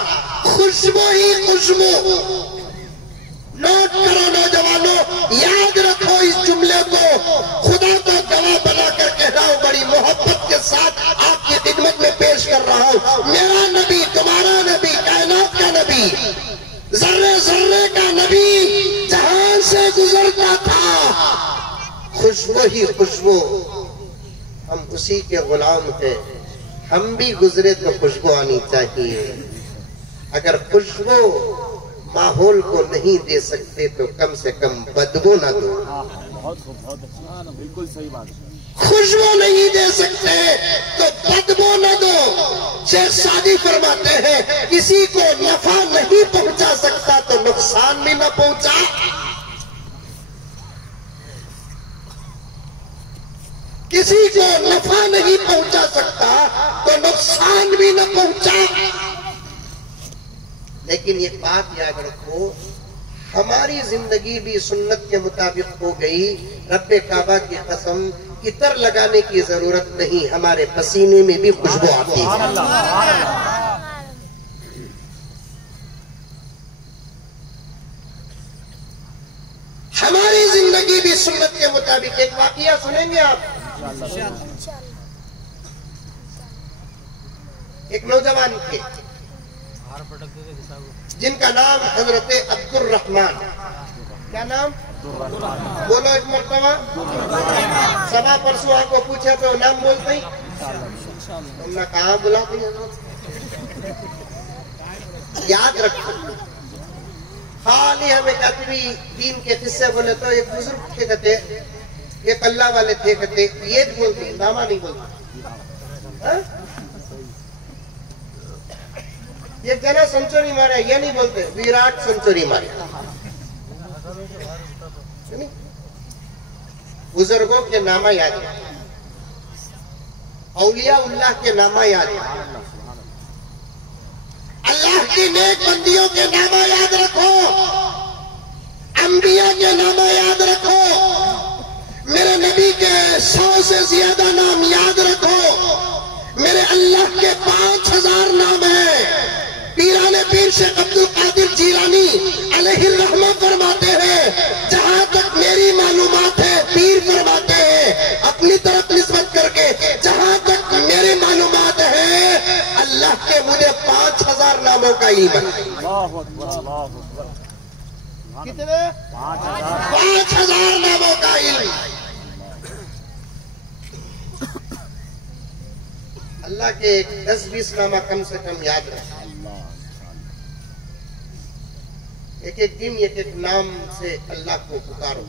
खुशबू ही खुशबू। नोट करो नौजवानों, याद रखो इस जुमले को, खुदा को गवाह बनाकर कह रहा हूं, बड़ी मोहब्बत के साथ आपकी खिदमत में पेश कर रहा हूं। मेरा नबी, तुम्हारा नबी, कायनात का नबी, जर्रे जर्रे का नबी जहां से गुजरता था, खुशबू ही खुशबू। हम उसी के गुलाम हैं, हम भी गुजरे तो खुशबू आनी चाहिए। अगर खुशबू माहौल को नहीं दे सकते तो कम से कम बदबू ना दो। बहुत अच्छा, बिल्कुल सही बात। खुशबू नहीं दे सकते तो बदबू न दो। शेख सादी फरमाते हैं किसी को नफा नहीं पहुंचा सकता तो नुकसान भी न पहुंचा। किसी को नफा नहीं पहुंचा सकता तो नुकसान भी न पहुंचा। लेकिन ये बात याद रखो, हमारी जिंदगी भी सुन्नत के मुताबिक हो गई। रब्बे काबा की कसम, इतर लगाने की जरूरत नहीं, हमारे पसीने में भी खुशबू आती है। हमारी जिंदगी भी सुन्नत के मुताबिक। एक वाकया सुनेंगे आप। एक नौजवान थे जिनका नाम हजरत अब्दुल रहमान। क्या नाम? बोलो एक मरतबा। सभा परसों आपको पूछे तो नाम बोलते ही तुमने कहा बुलाते याद रखो। खाली हमें कभी दीन के किस्से बोले तो एक बुजुर्ग थे कहते, एक अल्लाह वाले थे कहते, ये बोलते नामा नहीं बोलते। ये जना सेंचुरी मारे ये नहीं बोलते, विराट सेंचुरी मारे। बुजुर्गों के नामा याद है, औलिया उल्लाह के नामा याद है, अल्लाह की नेक बंदियों के नामा याद रखो, अंबिया के नामा याद रखो, मेरे नबी के 100 से ज्यादा नाम याद रखो, मेरे अल्लाह के 5000 नाम है। पीराने पीर शेख अब्दुल कादिर जीलानी अलैहि रहमत फरमाते हैं, जहां तक मेरी मालूमात है, पीर फरमाते हैं अपनी तरफ निस्बत करके, जहां तक मेरी मालूमात है अल्लाह के मुझे 5000 नामों का इल्म है। कितने? 5000 नामों का इल्म। अल्लाह के 10-20 नामा कम से कम याद रखें। एक एक दिन एक एक नाम से अल्लाह को पुकारो।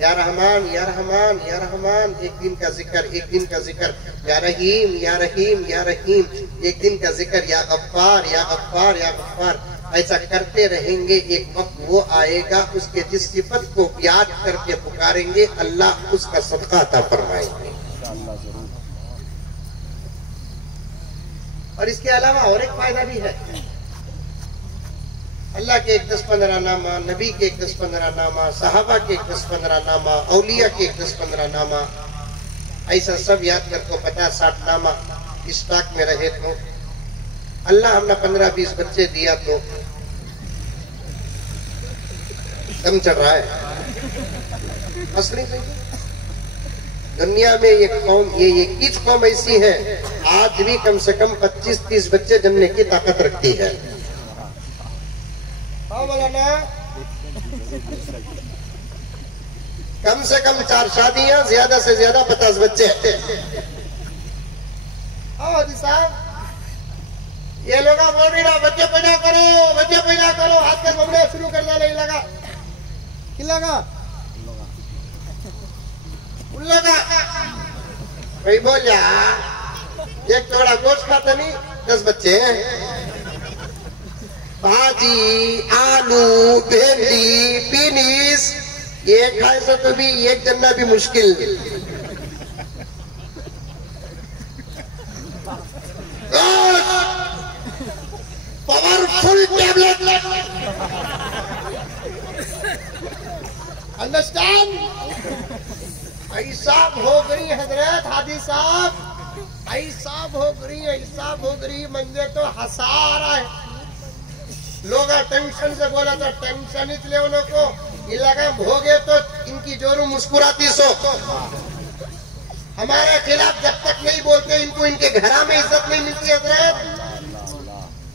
या रहमान या रहमान या रहमान, एक दिन का जिक्र, एक दिन का जिक्र। या रहीम या रहीम या रहीम, एक दिन का जिक्र। या गफ्फार या गफ्फार या गफ्फार। ऐसा करते रहेंगे, एक वक्त वो आएगा उसके जिस सिफत को याद करके पुकारेंगे अल्लाह उसका सदका अता फरमाएंगे। और इसके अलावा और एक फायदा भी है। अल्लाह के 10-15 नामा, नबी के 10-15 नामा, सहाबा के 10-15 नामा, औलिया के 10-15 नामा, ऐसा सब याद करके 50-60 नामा स्टॉक में रहे तो अल्लाह हमने 15-20 बच्चे दिया तो दम चढ़ रहा है। असली दुनिया में ये कौम, ये 21 कौम ऐसी है आज भी कम से कम 25-30 बच्चे जन्मने की ताकत रखती है। कम से कम 4 शादियां, ज्यादा से ज्यादा 50 बच्चे। साहब ये लोग बोल रही ना बच्चे पैदा करो, बच्चे पैदा करो, हाथ के बमने शुरू कर देना। नहीं लगा कि लगा लगा भाई बोल जा, एक थोड़ा गोश्त खाता नहीं, 10 बच्चे। भाजी, आलू, भिंडी, पीनीस, ये खाए से तो भी एक जन्ना भी मुश्किल। Powerful tablet, understand? ऐसा हो गई हजरत हादी साहब, ऐसा हो गई मंजे तो हंसा रहा है। लोग टेंशन से बोला तो टेंशन इसलिए उन लोग को इलाका भोगे तो इनकी जोरू मुस्कुराती सो। हमारे खिलाफ जब तक नहीं बोलते इनको इनके घरा में इज्जत नहीं मिलती है।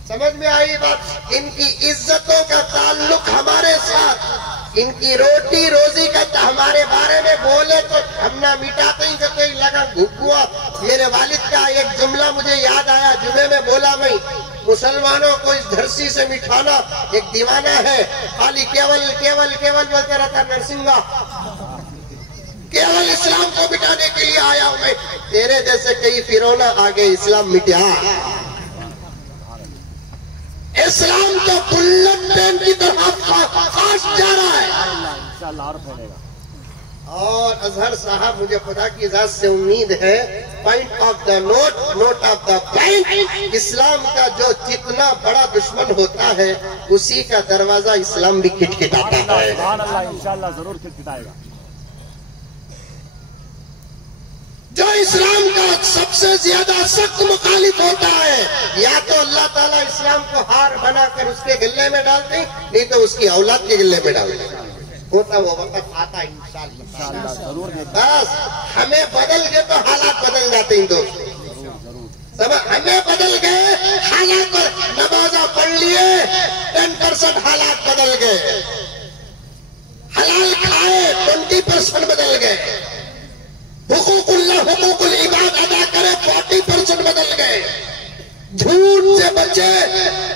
समझ में आई बात? इनकी इज्जतों का ताल्लुक हमारे साथ, इनकी रोटी रोजी का हमारे बारे में बोले तो हमना मिटाते ही करते ही लगा घुकुआ। मेरे वालिद का एक जुमला मुझे याद आया, जुमे में बोला मैं, मुसलमानों को इस धरती से मिटाना एक दीवाना है, खाली केवल केवल केवल बोलते रहता नरसिंगा, केवल इस्लाम को मिटा लिए आया हूं मैं, तेरे जैसे कई फिरौना आगे इस्लाम मिटा। इस्लाम तो बुलेट ट्रेन की तरह फास्ट जा रहा है। और अजहर साहब, मुझे खुदा की इजाजत से उम्मीद है, point of the note, note of the point, इस्लाम का जो जितना बड़ा दुश्मन होता है उसी का दरवाजा इस्लाम भी खिटखिटाता है। इंशाअल्लाह जरूर खिटखिटाएगा। जो इस्लाम का सबसे ज्यादा सख्त मुखालिफ होता है, या तो अल्लाह ताला इस्लाम को हार बनाकर उसके गले में डालते हैं, नहीं तो उसकी औलाद के गले में डालते हैं। होता वो वक्त आता इंशाअल्लाह जरूर। बस हमें बदल गए तो हालात बदल जाते हैं दोस्त। सब हमें बदल गए, हालात नमाजा पढ़ लिए, 10% हालात बदल गए। हलाल खाए 20% बदल गए। हुकूकुल इबाद अदा करे 40% बदल गए। झूठ से बचे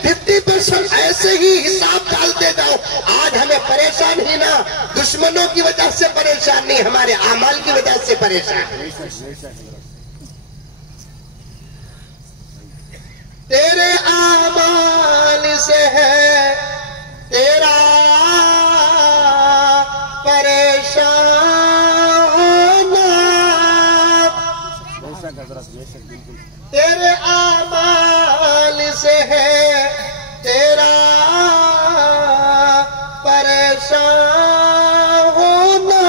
50%। ऐसे ही हिसाब डालते जाओ। आज हमें परेशान ही ना दुश्मनों की वजह से परेशान, नहीं हमारे अमाल की वजह से परेशान। तेरे अमाल से है तेरा परेशान होना, तेरे अमाल से है तेरा परेशान होना,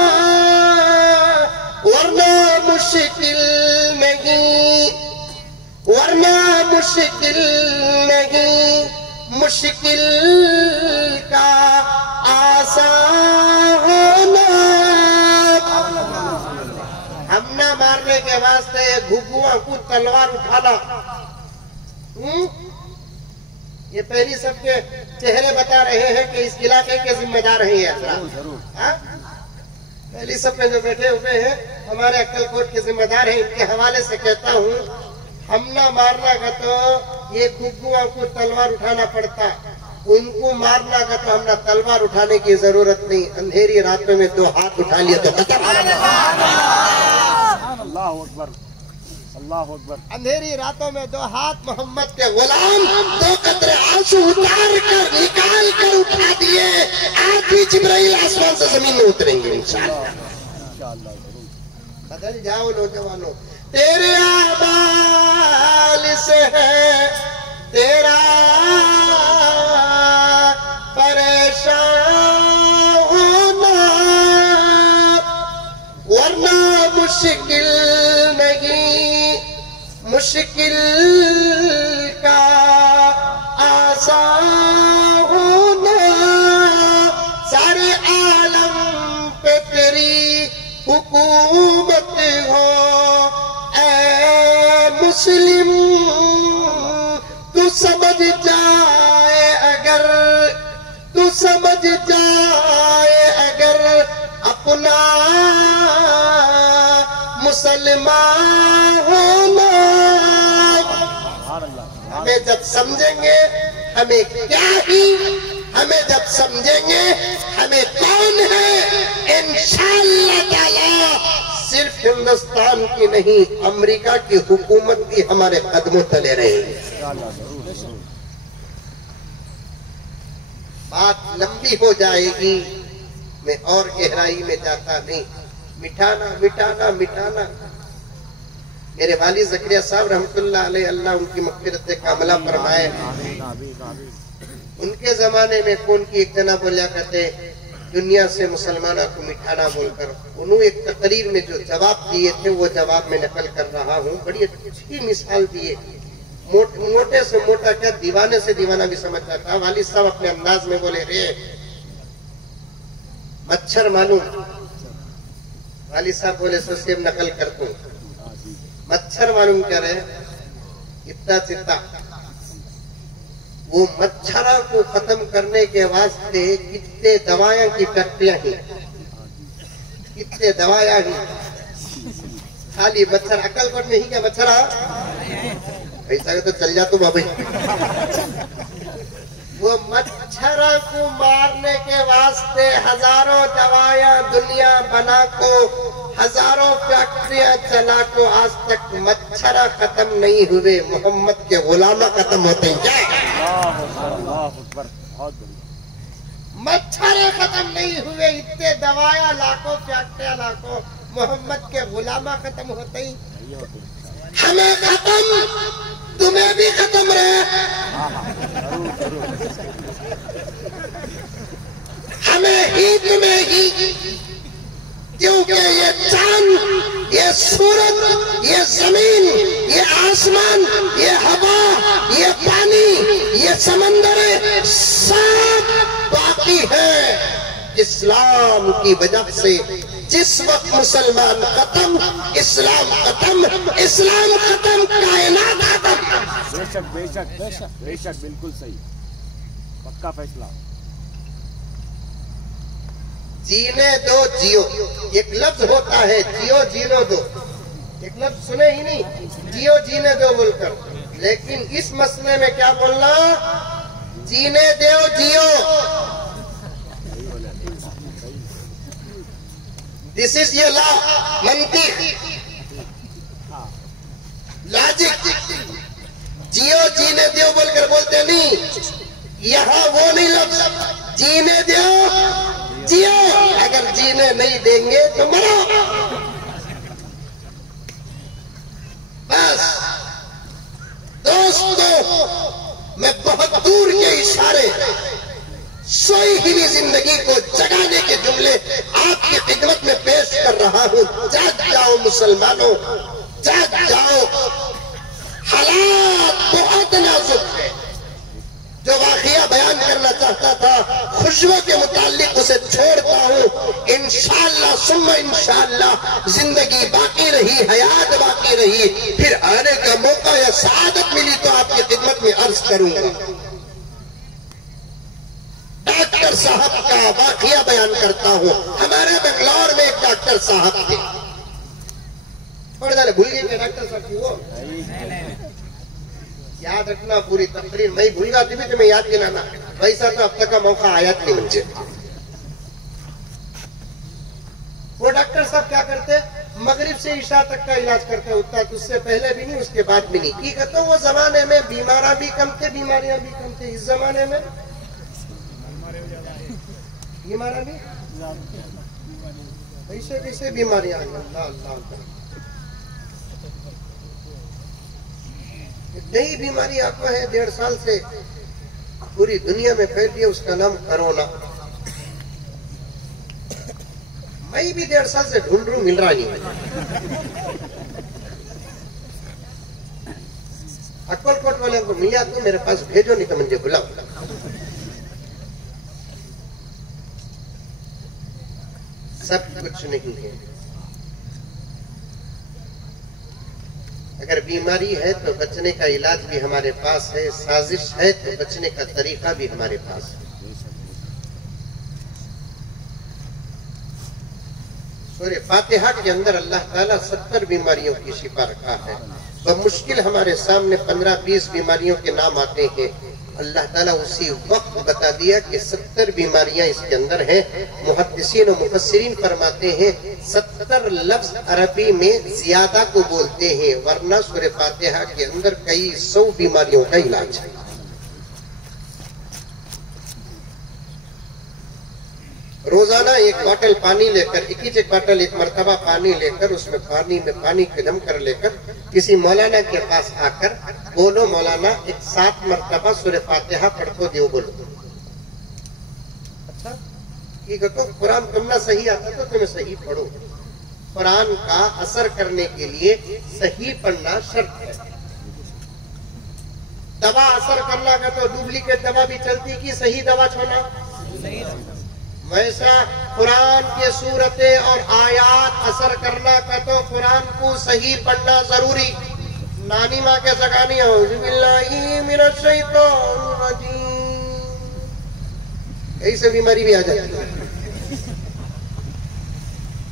वरना मुश्किल नहीं, वरना मुश्किल नहीं, मुश्किल का आसान होना। हम ना मारने के वास्ते घुघुआ को तलवार उठाना, ये पहली सबके चेहरे बता रहे हैं कि इस इलाके के जिम्मेदार हैं ये पहली सब में जो बैठे हुए हैं हमारे अक्कलकोट के जिम्मेदार हैं। इनके हवाले से कहता हूँ, हम ना मारना का तो ये घुघुआ को तलवार उठाना पड़ता, उनको मारना का तो हमने तलवार उठाने की जरूरत नहीं। अंधेरी रातों में 2 हाथ उठा लिया तो अल्लाह अकबर, अल्लाह अकबर। अंधेरी रातों में 2 हाथ मोहम्मद के गुलाम 2 कतरे आंसू उतार कर निकाल कर उठा दिए। आज भी जिब्राइल आसमान से जमीन में उतरेंगे इंशाअल्लाह। बदल जाओ नौजवानों, तेरे आमाल से है तेरा परेशान होना, वरना मुश्किल नहीं, मुश्किल का आसान होना। सारे आलम पे तेरी हुकूमत हो ऐ मुस्लिम, तू समझ जाए अगर, तू समझ जाए अगर अपना मुसलमान होना। हमें जब समझेंगे हमें क्या ही, हमें जब समझेंगे हमें कौन है, इंशाअल्लाह ताला सिर्फ हिंदुस्तान की नहीं अमेरिका की हुकूमत भी हमारे कदमों तले रहेगी। बात लंबी हो जाएगी, मैं और गहराई में जाता नहीं। मिटाना मिटाना मिटाना। मेरे वाली ज़करिया साहब रहमतुल्लाह अलैह, अल्लाह उनकी मग़फ़िरत कामिला फरमाए। उनके जमाने में कौन की एक जना बोलिया करते दुनिया से मुसलमानों को मिठाना बोलकर। उन्होंने एक तकरीर में जो जवाब दिए थे वो जवाब में नकल कर रहा हूँ। बड़ी अच्छी मिसाल दिए, मोटे से मोटा क्या दीवाने से दीवाना भी समझ जाता है। वालिद साहब अपने अंदाज में बोले, रे मच्छर मालूम? वालिद साहब बोले, सो सेम नकल कर दूं। मच्छर मालूम क्या रहे? इतना चित्ता। वो मच्छरों को खत्म करने के वास्ते कितने दवाएं की फैक्ट्रियां ही, कितने दवाएं ही। खाली मच्छर अक्कलकोट में ही क्या मच्छर ऐसा तो चल जा तुम अभी। वो मच्छरों को मारने के वास्ते हजारों दवाएं दुनिया बना को हजारों फैक्ट्रियां चला को आज तक मच्छर खत्म नहीं हुए, मोहम्मद के गुलामा खत्म होते हैं क्या? अल्लाह अकबर, बहुत बढ़िया। मच्छर खत्म नहीं हुए, इतने दवाया लाखों फैक्ट्रियां लाखों, मोहम्मद के गुलामा खत्म होते ही हमें खत्म, तुम्हें भी खत्म रहे, हमें ही तुम्हें ही, क्योंकि ये चांद, ये सूरज, ये जमीन, ये आसमान, ये हवा, ये पानी, ये समंदर सब बाकी है इस्लाम की वजह से। जिस वक्त मुसलमान खत्म, इस्लाम खत्म, इस्लाम खत्म, कायनात खत्म। बेशक बेशक बेशक बेशक, बिल्कुल सही, पक्का फैसला। जीने दो जियो, एक लफ्ज होता है जियो जीनो दो, एक लफ्ज सुने ही नहीं, जियो जीने दो बोलकर, लेकिन इस मसले में क्या बोलना, जीने दो जियो। दिस इज ये लॉ, मंतिक, लॉजिक। जियो जीने दो बोलकर बोलते नहीं, यहाँ वो नहीं लफ्ज, जीने दो जियो, अगर जीने नहीं देंगे तो मरो। बस दोस्तों, मैं बहुत दूर के इशारे, सोई हुई जिंदगी को जगाने के जुमले आपकी खिदमत में पेश कर रहा हूं। जाग जाओ मुसलमानों, जाग जाओ, हालात बहुत नाजुक है। जो वाकया बयान करना चाहता था खुशबू के मुतालिक उसे छोड़ता हूँ। इंशाअल्लाह सुम्मा इंशाअल्लाह जिंदगी बाकी रही, हयात बाकी रही, फिर आने का मौका या सआदत मिली तो आपकी खिदमत में अर्ज करूंगा। डॉक्टर साहब का वाकया बयान करता हूँ। हमारे बेंगलोर में एक डॉक्टर साहब थे, थोड़े देर भूल गए डॉक्टर साहब की, वो याद रखना पूरी तकरीर, मैं भूल जाती भी तुम्हें याद दिलाना, वैसा तो अब तक का मौका आया नहीं मुझे। वो डॉक्टर साहब क्या करते, मगरिब से ईशा तक का इलाज करते होता है, उससे पहले भी नहीं उसके बाद भी नहीं। की कहते वो जमाने में बीमारा भी कम थे, बीमारियां भी कम थे। इस जमाने में बीमारा भी कैसे कैसे बीमारियां आई, अल्लाह अल्लाह। नई बीमारी आपको है 1.5 साल से पूरी दुनिया में फैल रही है, उसका नाम कोरोना। मैं भी 1.5 साल से ढूंढ रहा हूं, मिल रहा नहीं। अक्कलकोट वाले को मिला तो मेरे पास भेजो, नहीं तो मुझे बुलाओ। सब कुछ नहीं है। अगर बीमारी है तो बचने का इलाज भी हमारे पास है, साजिश है तो बचने का तरीका भी हमारे पास है। सूरह फातिहा के अंदर अल्लाह ताला 70 बीमारियों की शिफा रखा है। बमुश्किल हमारे सामने 15-20 बीमारियों के नाम आते हैं। अल्लाह ताला उसी वक्त बता दिया कि 70 बीमारियां इसके अंदर हैं। मुहद्दिसीन और मुफस्सिरीन फरमाते हैं 70 लफ्ज अरबी में ज्यादा को बोलते हैं, वरना सूरह फातिहा के अंदर कई 100 बीमारियों का इलाज है। रोजाना एक बोतल पानी लेकर, एक बोतल एक मरतबा पानी लेकर, उसमें पानी को दम कर लेकर किसी मौलाना के पास आकर बोलो, मौलाना एक 7 मरतबा सूरह फातिहा पढ़ को दियो, बोलो। अच्छा ठीक है, तो कुरान पढ़ना सही आता तो तुम्हें सही पढ़ो। कुरान का असर करने के लिए सही पढ़ना शर्त है। दवा असर करना का तो डुप्लीकेट दवा भी चलती कि सही दवा छोड़ना, वैसा कुरान के सूरतें और आयात असर करना का तो कुरान को सही पढ़ना जरूरी। नानी माँ के जगानी ऐसे बीमारी भी आ जाती है।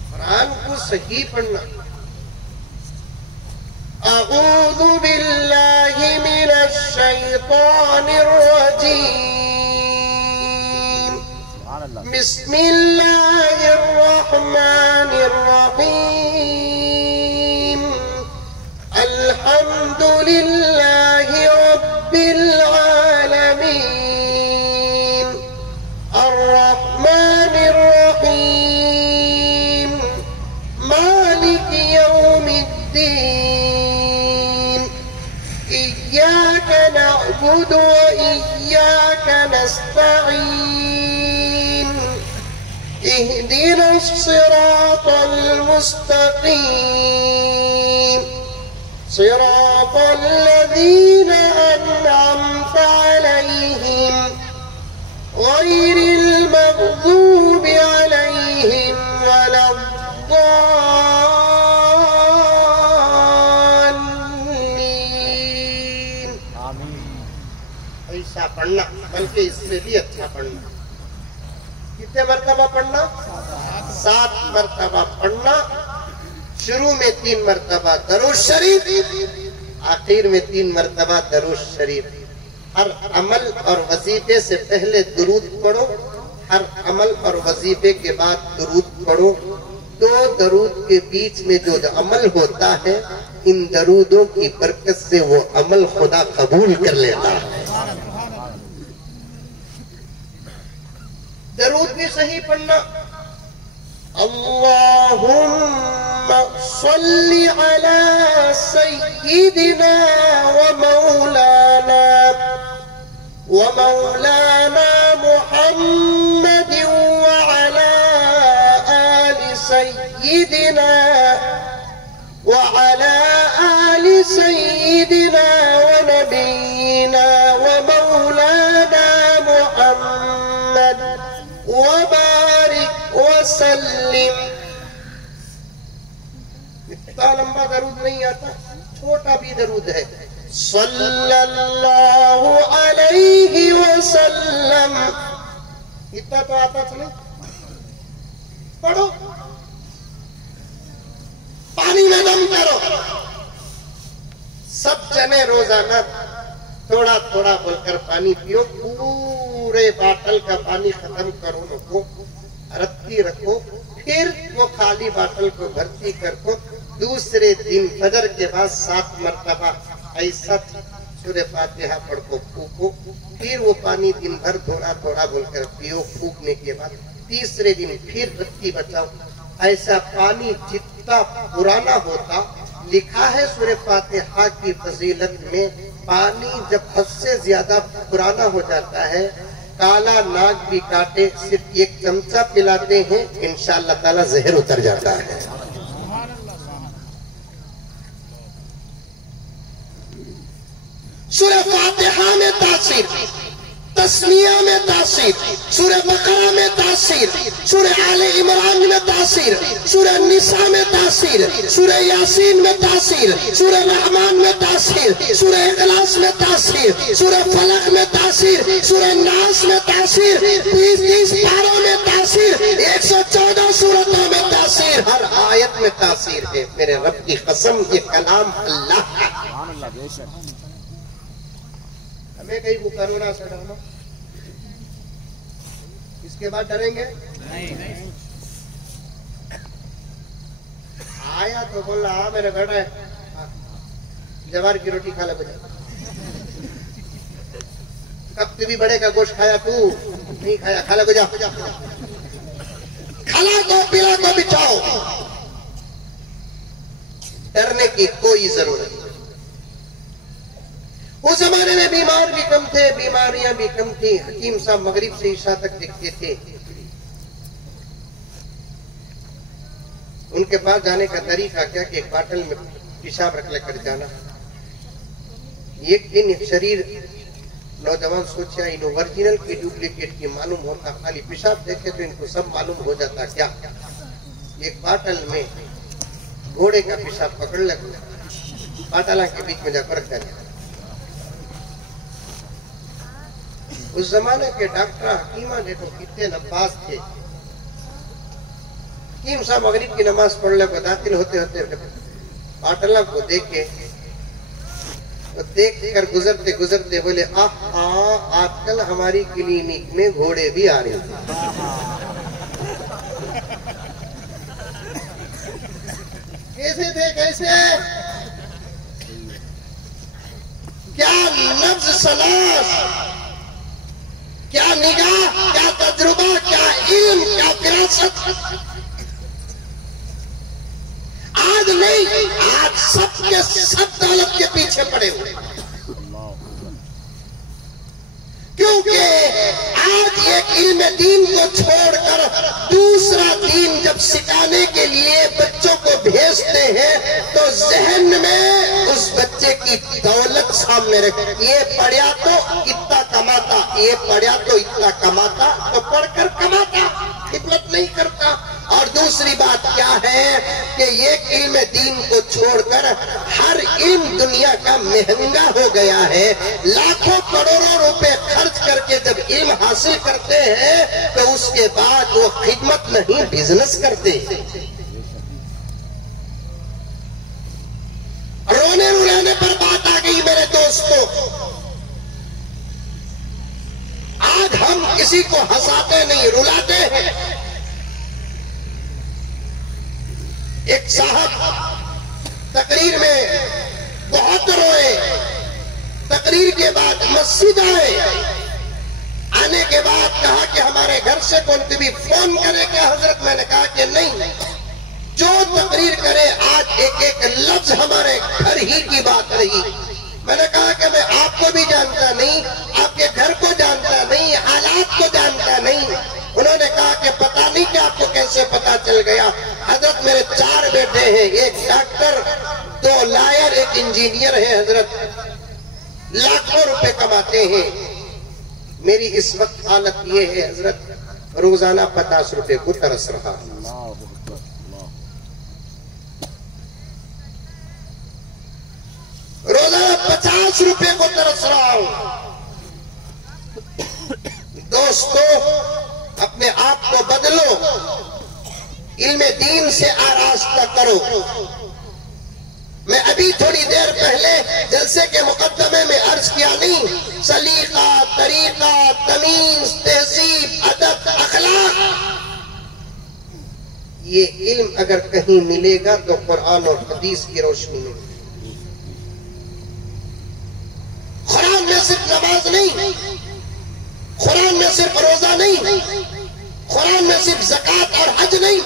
कुरान को सही पढ़ना। अऊज़ु बिल्लाहि मिनश शैतानिर रजीम, बिस्मिल्लाहिर रहमानिर रहीम। अल्हम्दुलिल्लाहि रब्बिल आलमीन अर्रहमानिर रहीम मालिक यौमिद्दीन इय्याका नअबुदु व इय्याका नस्तईन इहदिनस सिरातल मुस्तकीम सिरातल लज़ीना अन्अमता अलैहिम गैरिल मग़ज़ूबि अलैहिम वलद्दाल्लीन। ऐसा पढ़ना, बल्कि इससे भी अच्छा पढ़ना। कितने मर्तबा पढ़ना? 7 मर्तबा पढ़ना। शुरू में 3 मर्तबा दरूद शरीफ, आखिर में 3 मर्तबा दरूद शरीफ। हर अमल और वजीफे से पहले दुरूद पढ़ो, हर अमल और वजीफे के बाद दुरूद पढ़ो। 2 दरूद के बीच में जो अमल होता है, इन दरूदों की बरकत से वो अमल खुदा कबूल कर लेता है। दरूद भी सही पढ़ना। अल्लाहुम्मा सल्ली अला सय्यिदिना व मौलाना मुहम्मद व अला आलि सय्यिदिना व अला आलि सय्यिदिना व नबीना व मौलाना मुहम्मद वबारिक वसल्लिम। इतना लंबा दरूद नहीं आता, छोटा भी दरूद है। सल्लल्लाहु अलैहि वसल्लम, इतना तो आता चले। पढ़ो, पानी में दम करो। सब जने रोजाना थोड़ा थोड़ा बोलकर पानी पियो। पूरे बाटल का पानी खत्म करो, रखो, रत्ती रखो, फिर वो खाली बाटल को भर्ती कर दो। दूसरे दिन फजर के बाद 7 मर्तबा ऐसा सूरह फातिहा पढ़ को फूको। फिर वो पानी दिन भर थोड़ा थोड़ा बोलकर पियो। फूकने के बाद तीसरे दिन फिर रत्ती बचाओ। ऐसा पानी जितना पुराना होता, लिखा है सूरह फातिहा की फजीलत में, पानी जब हद से ज्यादा पुराना हो जाता है, काला नाग भी काटे, सिर्फ 1 चमचा पिलाते हैं, इंशाअल्लाह ताला जहर उतर जाता है। सूरह फातिहा में तासीर, तस्मिया में तासीर, सूरह बकरा में तासीर, सूरह आले इमरान में तासीर, सूरह निसा में तासीर, सूरह यासीन में तासीर, सूरह रहमान में तासीर, सूरह इखलास में तासीर, सूरह फलक में तासीर, सूरह नास में तासीर, 30 पारों में तासीर, 114 सूरतों में तासीर, हर आयत में तासीर है। मेरे रब की कसम, ये कलाम अल्लाह का। हमें कहीं कोरोना से डरना, इसके बाद डरेंगे नहीं। आया तो बोला, हाँ मेरे बेटा जवार की रोटी खा ले बजा। कब भी बड़े का गोश्त खाया तू? नहीं खाया, खा ले बजा। खाला को पिला को बिठाओ, डरने की कोई जरूरत नहीं। उस जमाने में बीमार भी कम थे, बीमारियां भी कम थी। हकीम साहब मगरिब से ईशा तक दिखते थे। उनके पास जाने का तरीका क्या कि एक बाटल में पेशाब रख लेकर जाना। एक दिन शरीर नौजवान सोचा, इन ओरिजिनल की डुप्लीकेट की मालूम होता, खाली पेशाब देखे तो इनको सब मालूम हो जाता। क्या एक बाटल में घोड़े का पेशाब पकड़ लगा, बाटला के बीच में जाकर रख दिया। उस जमाने के डॉक्टर हकीमा देखो कितने नवाज थे। हकीम साहब मगरिब की नमाज पढ़ ले, दाखिल होते होते बाटला को देखे, तो देख कर गुजरते गुजरते बोले, आजकल हमारी क्लिनिक में घोड़े भी आ रहे हैं। कैसे थे, कैसे? क्या नब्ज सलास, क्या निगाह, क्या तजुर्बा, क्या इल्म, क्या विरासत। आज नहीं, आज सबके सब दौलत के पीछे पड़े हुए, क्योंकि आज एक इल्म दीन को छोड़कर दूसरा दीन जब सिखाने के लिए बच्चों को भेजते हैं तो जहन में उस बच्चे की दौलत सामने रख, ये पढ़ा तो इतना कमाता, ये पढ़ा तो इतना कमाता, तो पढ़कर कमाता, खिदमत नहीं करता। और दूसरी बात क्या है कि ये इल्म दीन को छोड़कर हर इल्म दुनिया का महंगा हो गया है। लाखों करोड़ों रुपए खर्च करके जब इल्म हासिल करते हैं तो उसके बाद वो खिदमत नहीं बिजनेस करते। रोने रुलाने पर बात आ गई मेरे दोस्तों। आज हम किसी को हंसाते नहीं, रुलाते हैं। एक साहब तकरीर में बहुत रोए, तकरीर के बाद मस्जिद आए, आने के बाद कहा कि हमारे घर से कौन भी फोन करे क्या हजरत? मैंने कहा कि नहीं, जो तकरीर करे आज एक एक लफ्ज हमारे घर ही की बात रही। मैंने कहा कि मैं आपको भी जानता नहीं, आपके घर को जानता नहीं, हालात को जानता नहीं। उन्होंने कहा कि पता नहीं कि आपको कैसे पता चल गया। हजरत मेरे 4 बेटे हैं, एक डॉक्टर, 2 लॉयर, एक इंजीनियर है हजरत, लाखों रुपए कमाते हैं। मेरी इस वक्त हालत ये है हजरत, रोजाना 50 रुपए को तरस रहा। रोजाना 50 रुपए को तरस रहा हूं। दोस्तों, अपने आप को बदलो, इल्म दीन से आरास्ता करो। मैं अभी थोड़ी देर पहले जलसे के मुकद्दमे में अर्ज किया नहीं, सलीका, तरीका, तमीज, तहजीब, अदब, अखलाक, ये इल्म अगर कहीं मिलेगा तो कुरान और हदीस की रोशनी में। कुरान में सिर्फ नमाज नहीं, कुरान में सिर्फ रोजा नहीं, कुरान में सिर्फ ज़कात और हज नहीं,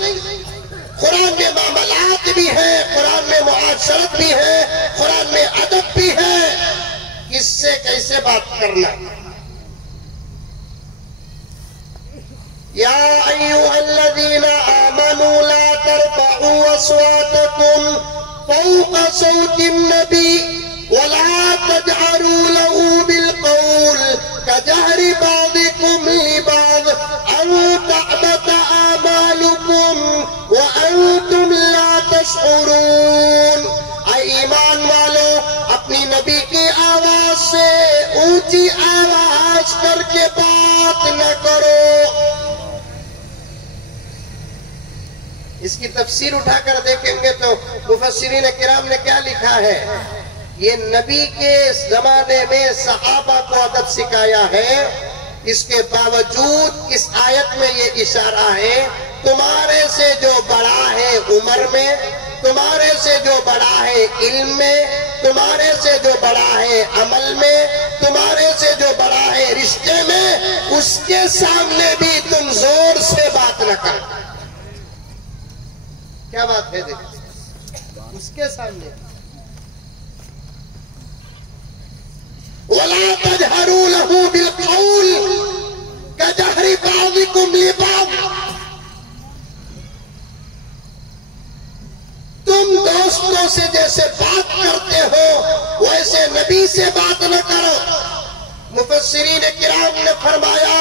कुरान में मामलात भी है, कुरान में मुआशरत भी है, कुरान में अदब भी है। किससे कैसे बात करना। या अय्युहल्लज़ीना आमनू ला तरफऊ अस्वातकुम फौक़ सौतिन नबी वला तजअरू लहू बिलक़ौल कजहरि बाज़िकुम लिबाज़ अन तहबत आमालुकुम व अंतुम ला तशउरून। ऐ ईमान वालो, अपनी नबी की आवाज से ऊंची आवाज करके बात न करो। इसकी तफसीर उठाकर देखेंगे तो मुफस्सिरीन किराम ने क्या लिखा है। ये नबी के जमाने में सहाबा को अदब सिखाया है। इसके बावजूद इस आयत में ये इशारा है, तुम्हारे से जो बड़ा है उम्र में, तुम्हारे से जो बड़ा है इल्म में, तुम्हारे से जो बड़ा है अमल में, तुम्हारे से जो बड़ा है रिश्ते में, उसके सामने भी तुम जोर से बात न करो। क्या बात है? देखो, उसके सामने वला तजहरू लहू बिलक़ौल कजहरि बाज़िकुम लिबाज़। तुम दोस्तों से जैसे बात करते हो वैसे नबी से बात न करो। मुफस्सिरीन किराम ने फरमाया,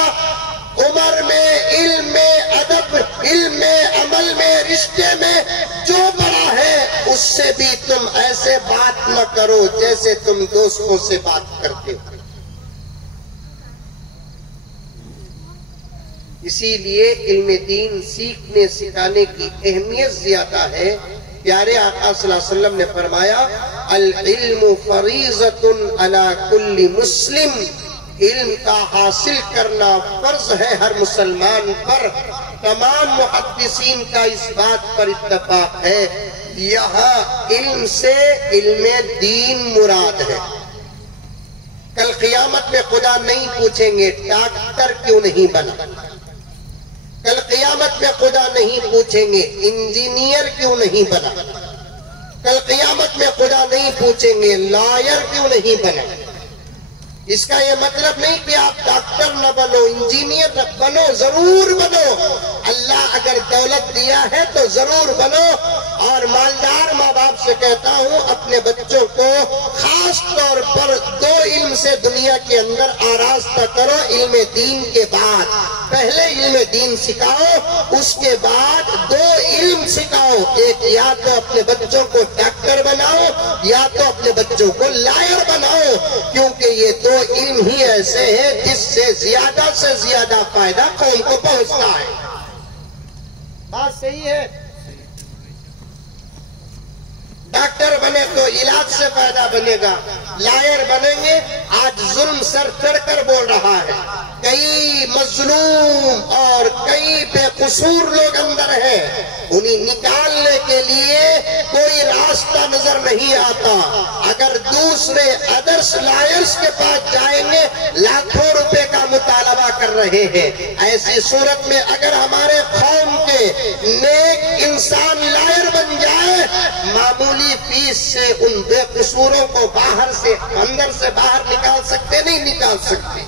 उम्र में, इल्म में, अदब, इल्म में, अमल में, रिश्ते में जो बड़ा है उससे भी तुम ऐसे बात न करो जैसे तुम दोस्तों से बात करते हो। इसीलिए इल्म दीन सीखने सिखाने की अहमियत ज्यादा है। प्यारे आका सल्लल्लाहु अलैहि वसल्लम ने फरमाया, अल इल्मु फरीज़तुन अला कुल्ली मुस्लिम। इल्म का हासिल करना फर्ज है हर मुसलमान पर। तमाम मुहद्दिसीन का इस बात पर इत्तफाक है, यहाँ इल्म से इल्म दीन मुराद है। कल क़यामत में खुदा नहीं पूछेंगे डॉक्टर क्यों नहीं बना। कल क़यामत में खुदा नहीं पूछेंगे इंजीनियर क्यों नहीं बना। कल क़यामत में खुदा नहीं पूछेंगे लॉयर क्यों नहीं बना। इसका यह मतलब नहीं कि आप डॉक्टर न बनो, इंजीनियर न बनो, जरूर बनो। अल्लाह अगर दौलत दिया है तो जरूर बनो। और मालदार माँ बाप से कहता हूँ अपने बच्चों को खास तौर पर दो इल्म से दुनिया के अंदर आरास्ता करो। इल्म दीन के बाद पहले इल्म दीन सिखाओ, उसके बाद दो इल्म सिखाओ। एक या तो अपने बच्चों को डॉक्टर बनाओ या तो अपने बच्चों को लॉयर बनाओ, क्योंकि ये दो इल्म ही ऐसे हैं जिससे ज्यादा से ज्यादा फायदा कौम को पहुंचता है। बात सही है। डॉक्टर बने तो इलाज से फायदा बनेगा, लॉयर बनेंगे। आज जुल्म सर चढ़कर बोल रहा है, कई मजलूम और कई बेकसूर लोग अंदर हैं, उन्हें निकालने के लिए कोई रास्ता नजर नहीं आता। अगर दूसरे अदर्स लॉयर्स के पास जाएंगे लाखों रुपए का मुतालबा कर रहे हैं। ऐसी सूरत में अगर हमारे कौम के नेक इंसान लॉयर बन जाए, मामूली फीस से उन बेकसूरों को बाहर से अंदर से बाहर निकाल सकते नहीं निकाल सकते।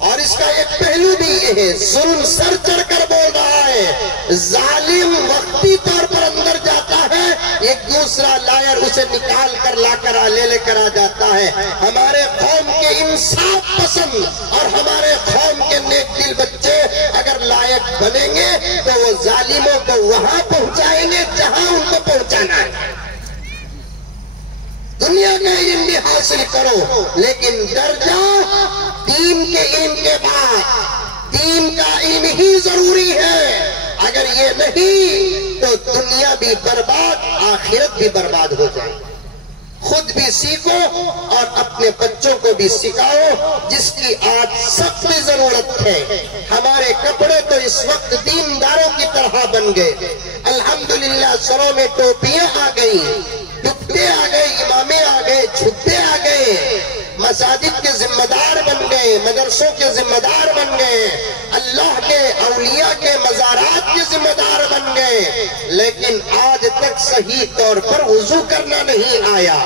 और इसका एक पहलू भी ये है, जुल्म सर चढ़कर बोल रहा है, जालिम वक्ती तौर पर अंदर जाता है, एक दूसरा लायर उसे निकाल कर लाकर लेकर आ जाता है। हमारे कौम के इंसाफ पसंद और हमारे कौम के नेक दिल बच्चे अगर लायक बनेंगे तो वो जालिमों को वहां पहुंचाएंगे जहां उनको पहुंचाना है। दुनिया का इल्म भी हासिल करो, लेकिन दर्जा दीन के इल्म के बाद दीन का इल्म ही जरूरी है। अगर ये नहीं तो दुनिया भी बर्बाद, आखिरत भी बर्बाद हो जाए। खुद भी सीखो और अपने बच्चों को भी सिखाओ, जिसकी आज सख्त जरूरत है। हमारे कपड़े तो इस वक्त दीनदारों की तरह बन गए। अल्हम्दुलिल्लाह सरों में टोपियां आ गई, दुपट्टे आ गए, इमामे आ गए, झुब्बे आ गए, मसाजिद के जिम्मेदार बन गए, मदरसों के जिम्मेदार बन गए, अल्लाह के औलिया के मज़ारात के जिम्मेदार बन गए। लेकिन आज तक सही तौर पर वुजू करना नहीं आया,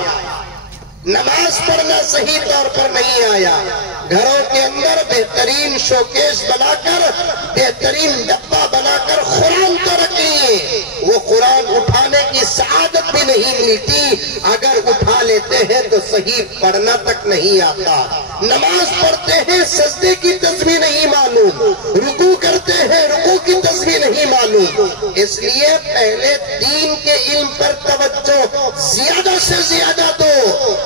नमाज पढ़ना सही तौर पर नहीं आया। घरों के अंदर बेहतरीन शोकेस बनाकर, बेहतरीन डब्बा बनाकर कुरान तो रख लिए, वो कुरान उठाने की सआदत भी नहीं मिलती। अगर उठा लेते हैं तो सही पढ़ना तक नहीं आता। नमाज पढ़ते हैं सजदे की तस्बीह नहीं मालूम, रुकू करते हैं रुकू की तस्बीह नहीं मालूम। इसलिए पहले दीन के इल्म पर तवज्जो ज्यादा से ज्यादा दो,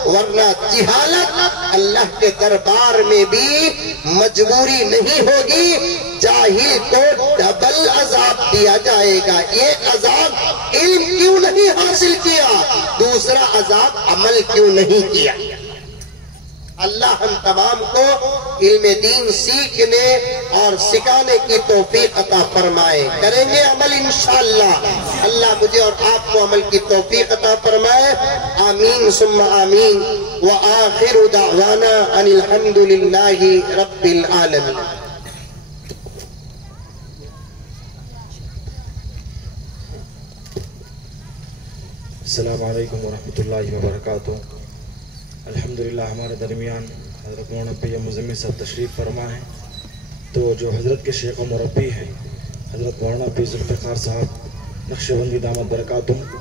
वरना जिहालत अल्लाह के दरबार में भी मजबूरी नहीं होगी। जाहिल को डबल अजाब दिया जाएगा। एक अजाब इल्म क्यों नहीं हासिल किया, दूसरा अजाब अमल क्यों नहीं किया। अल्लाह हम तमाम को इल्म दीन सीखने और सिखाने की तौफीक अता फरमाए। करेंगे अमल इंशाअल्लाह। अल्लाह मुझे और आपको अमल की तौफीक अता फरमाए। आमीन सुम्मा आमीन। व आखिरु दावाना अनिल हम्दुलिल्लाहि रब्बिल आलमीन। अस्सलामु अलैकुम वरहमतुल्लाहि वबरकातुहू। अल्हम्दुलिल्लाह हमारे दरमियान हज़रत मौलाना पी.एम. मुज़म्मिल साहब तशरीफ़ फरमा है। तो जो हज़रत के शेख व मुरब्बी हैं हज़रत मौलाना पी ज़ुल्फ़िकार साहब नक्शबंदी दामत बरकातुहू,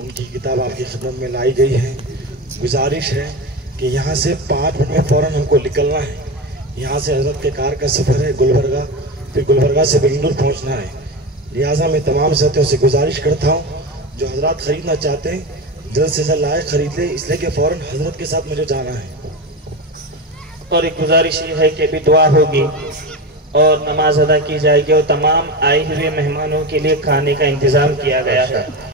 उनकी किताब आपकी खिदमत में लाई गई है। गुजारिश है कि यहाँ से 5 मिनट में फ़ौरन हमको निकलना है। यहाँ से हज़रत के कार का सफ़र है गुलबर्गा, फिर गुलबर्गा से बिलंदुर पहुँचना है। लिहाजा मैं तमाम साथियों से गुजारिश करता हूँ जो हज़रात ख़रीदना चाहते हैं जल्द से जल्द आए, खरीद ले, इसलिए कि फ़ौरन हज़रत के साथ मुझे जाना है। और एक गुजारिश ये है कि अभी दुआ होगी और नमाज अदा की जाएगी और तमाम आए हुए मेहमानों के लिए खाने का इंतजाम किया गया है।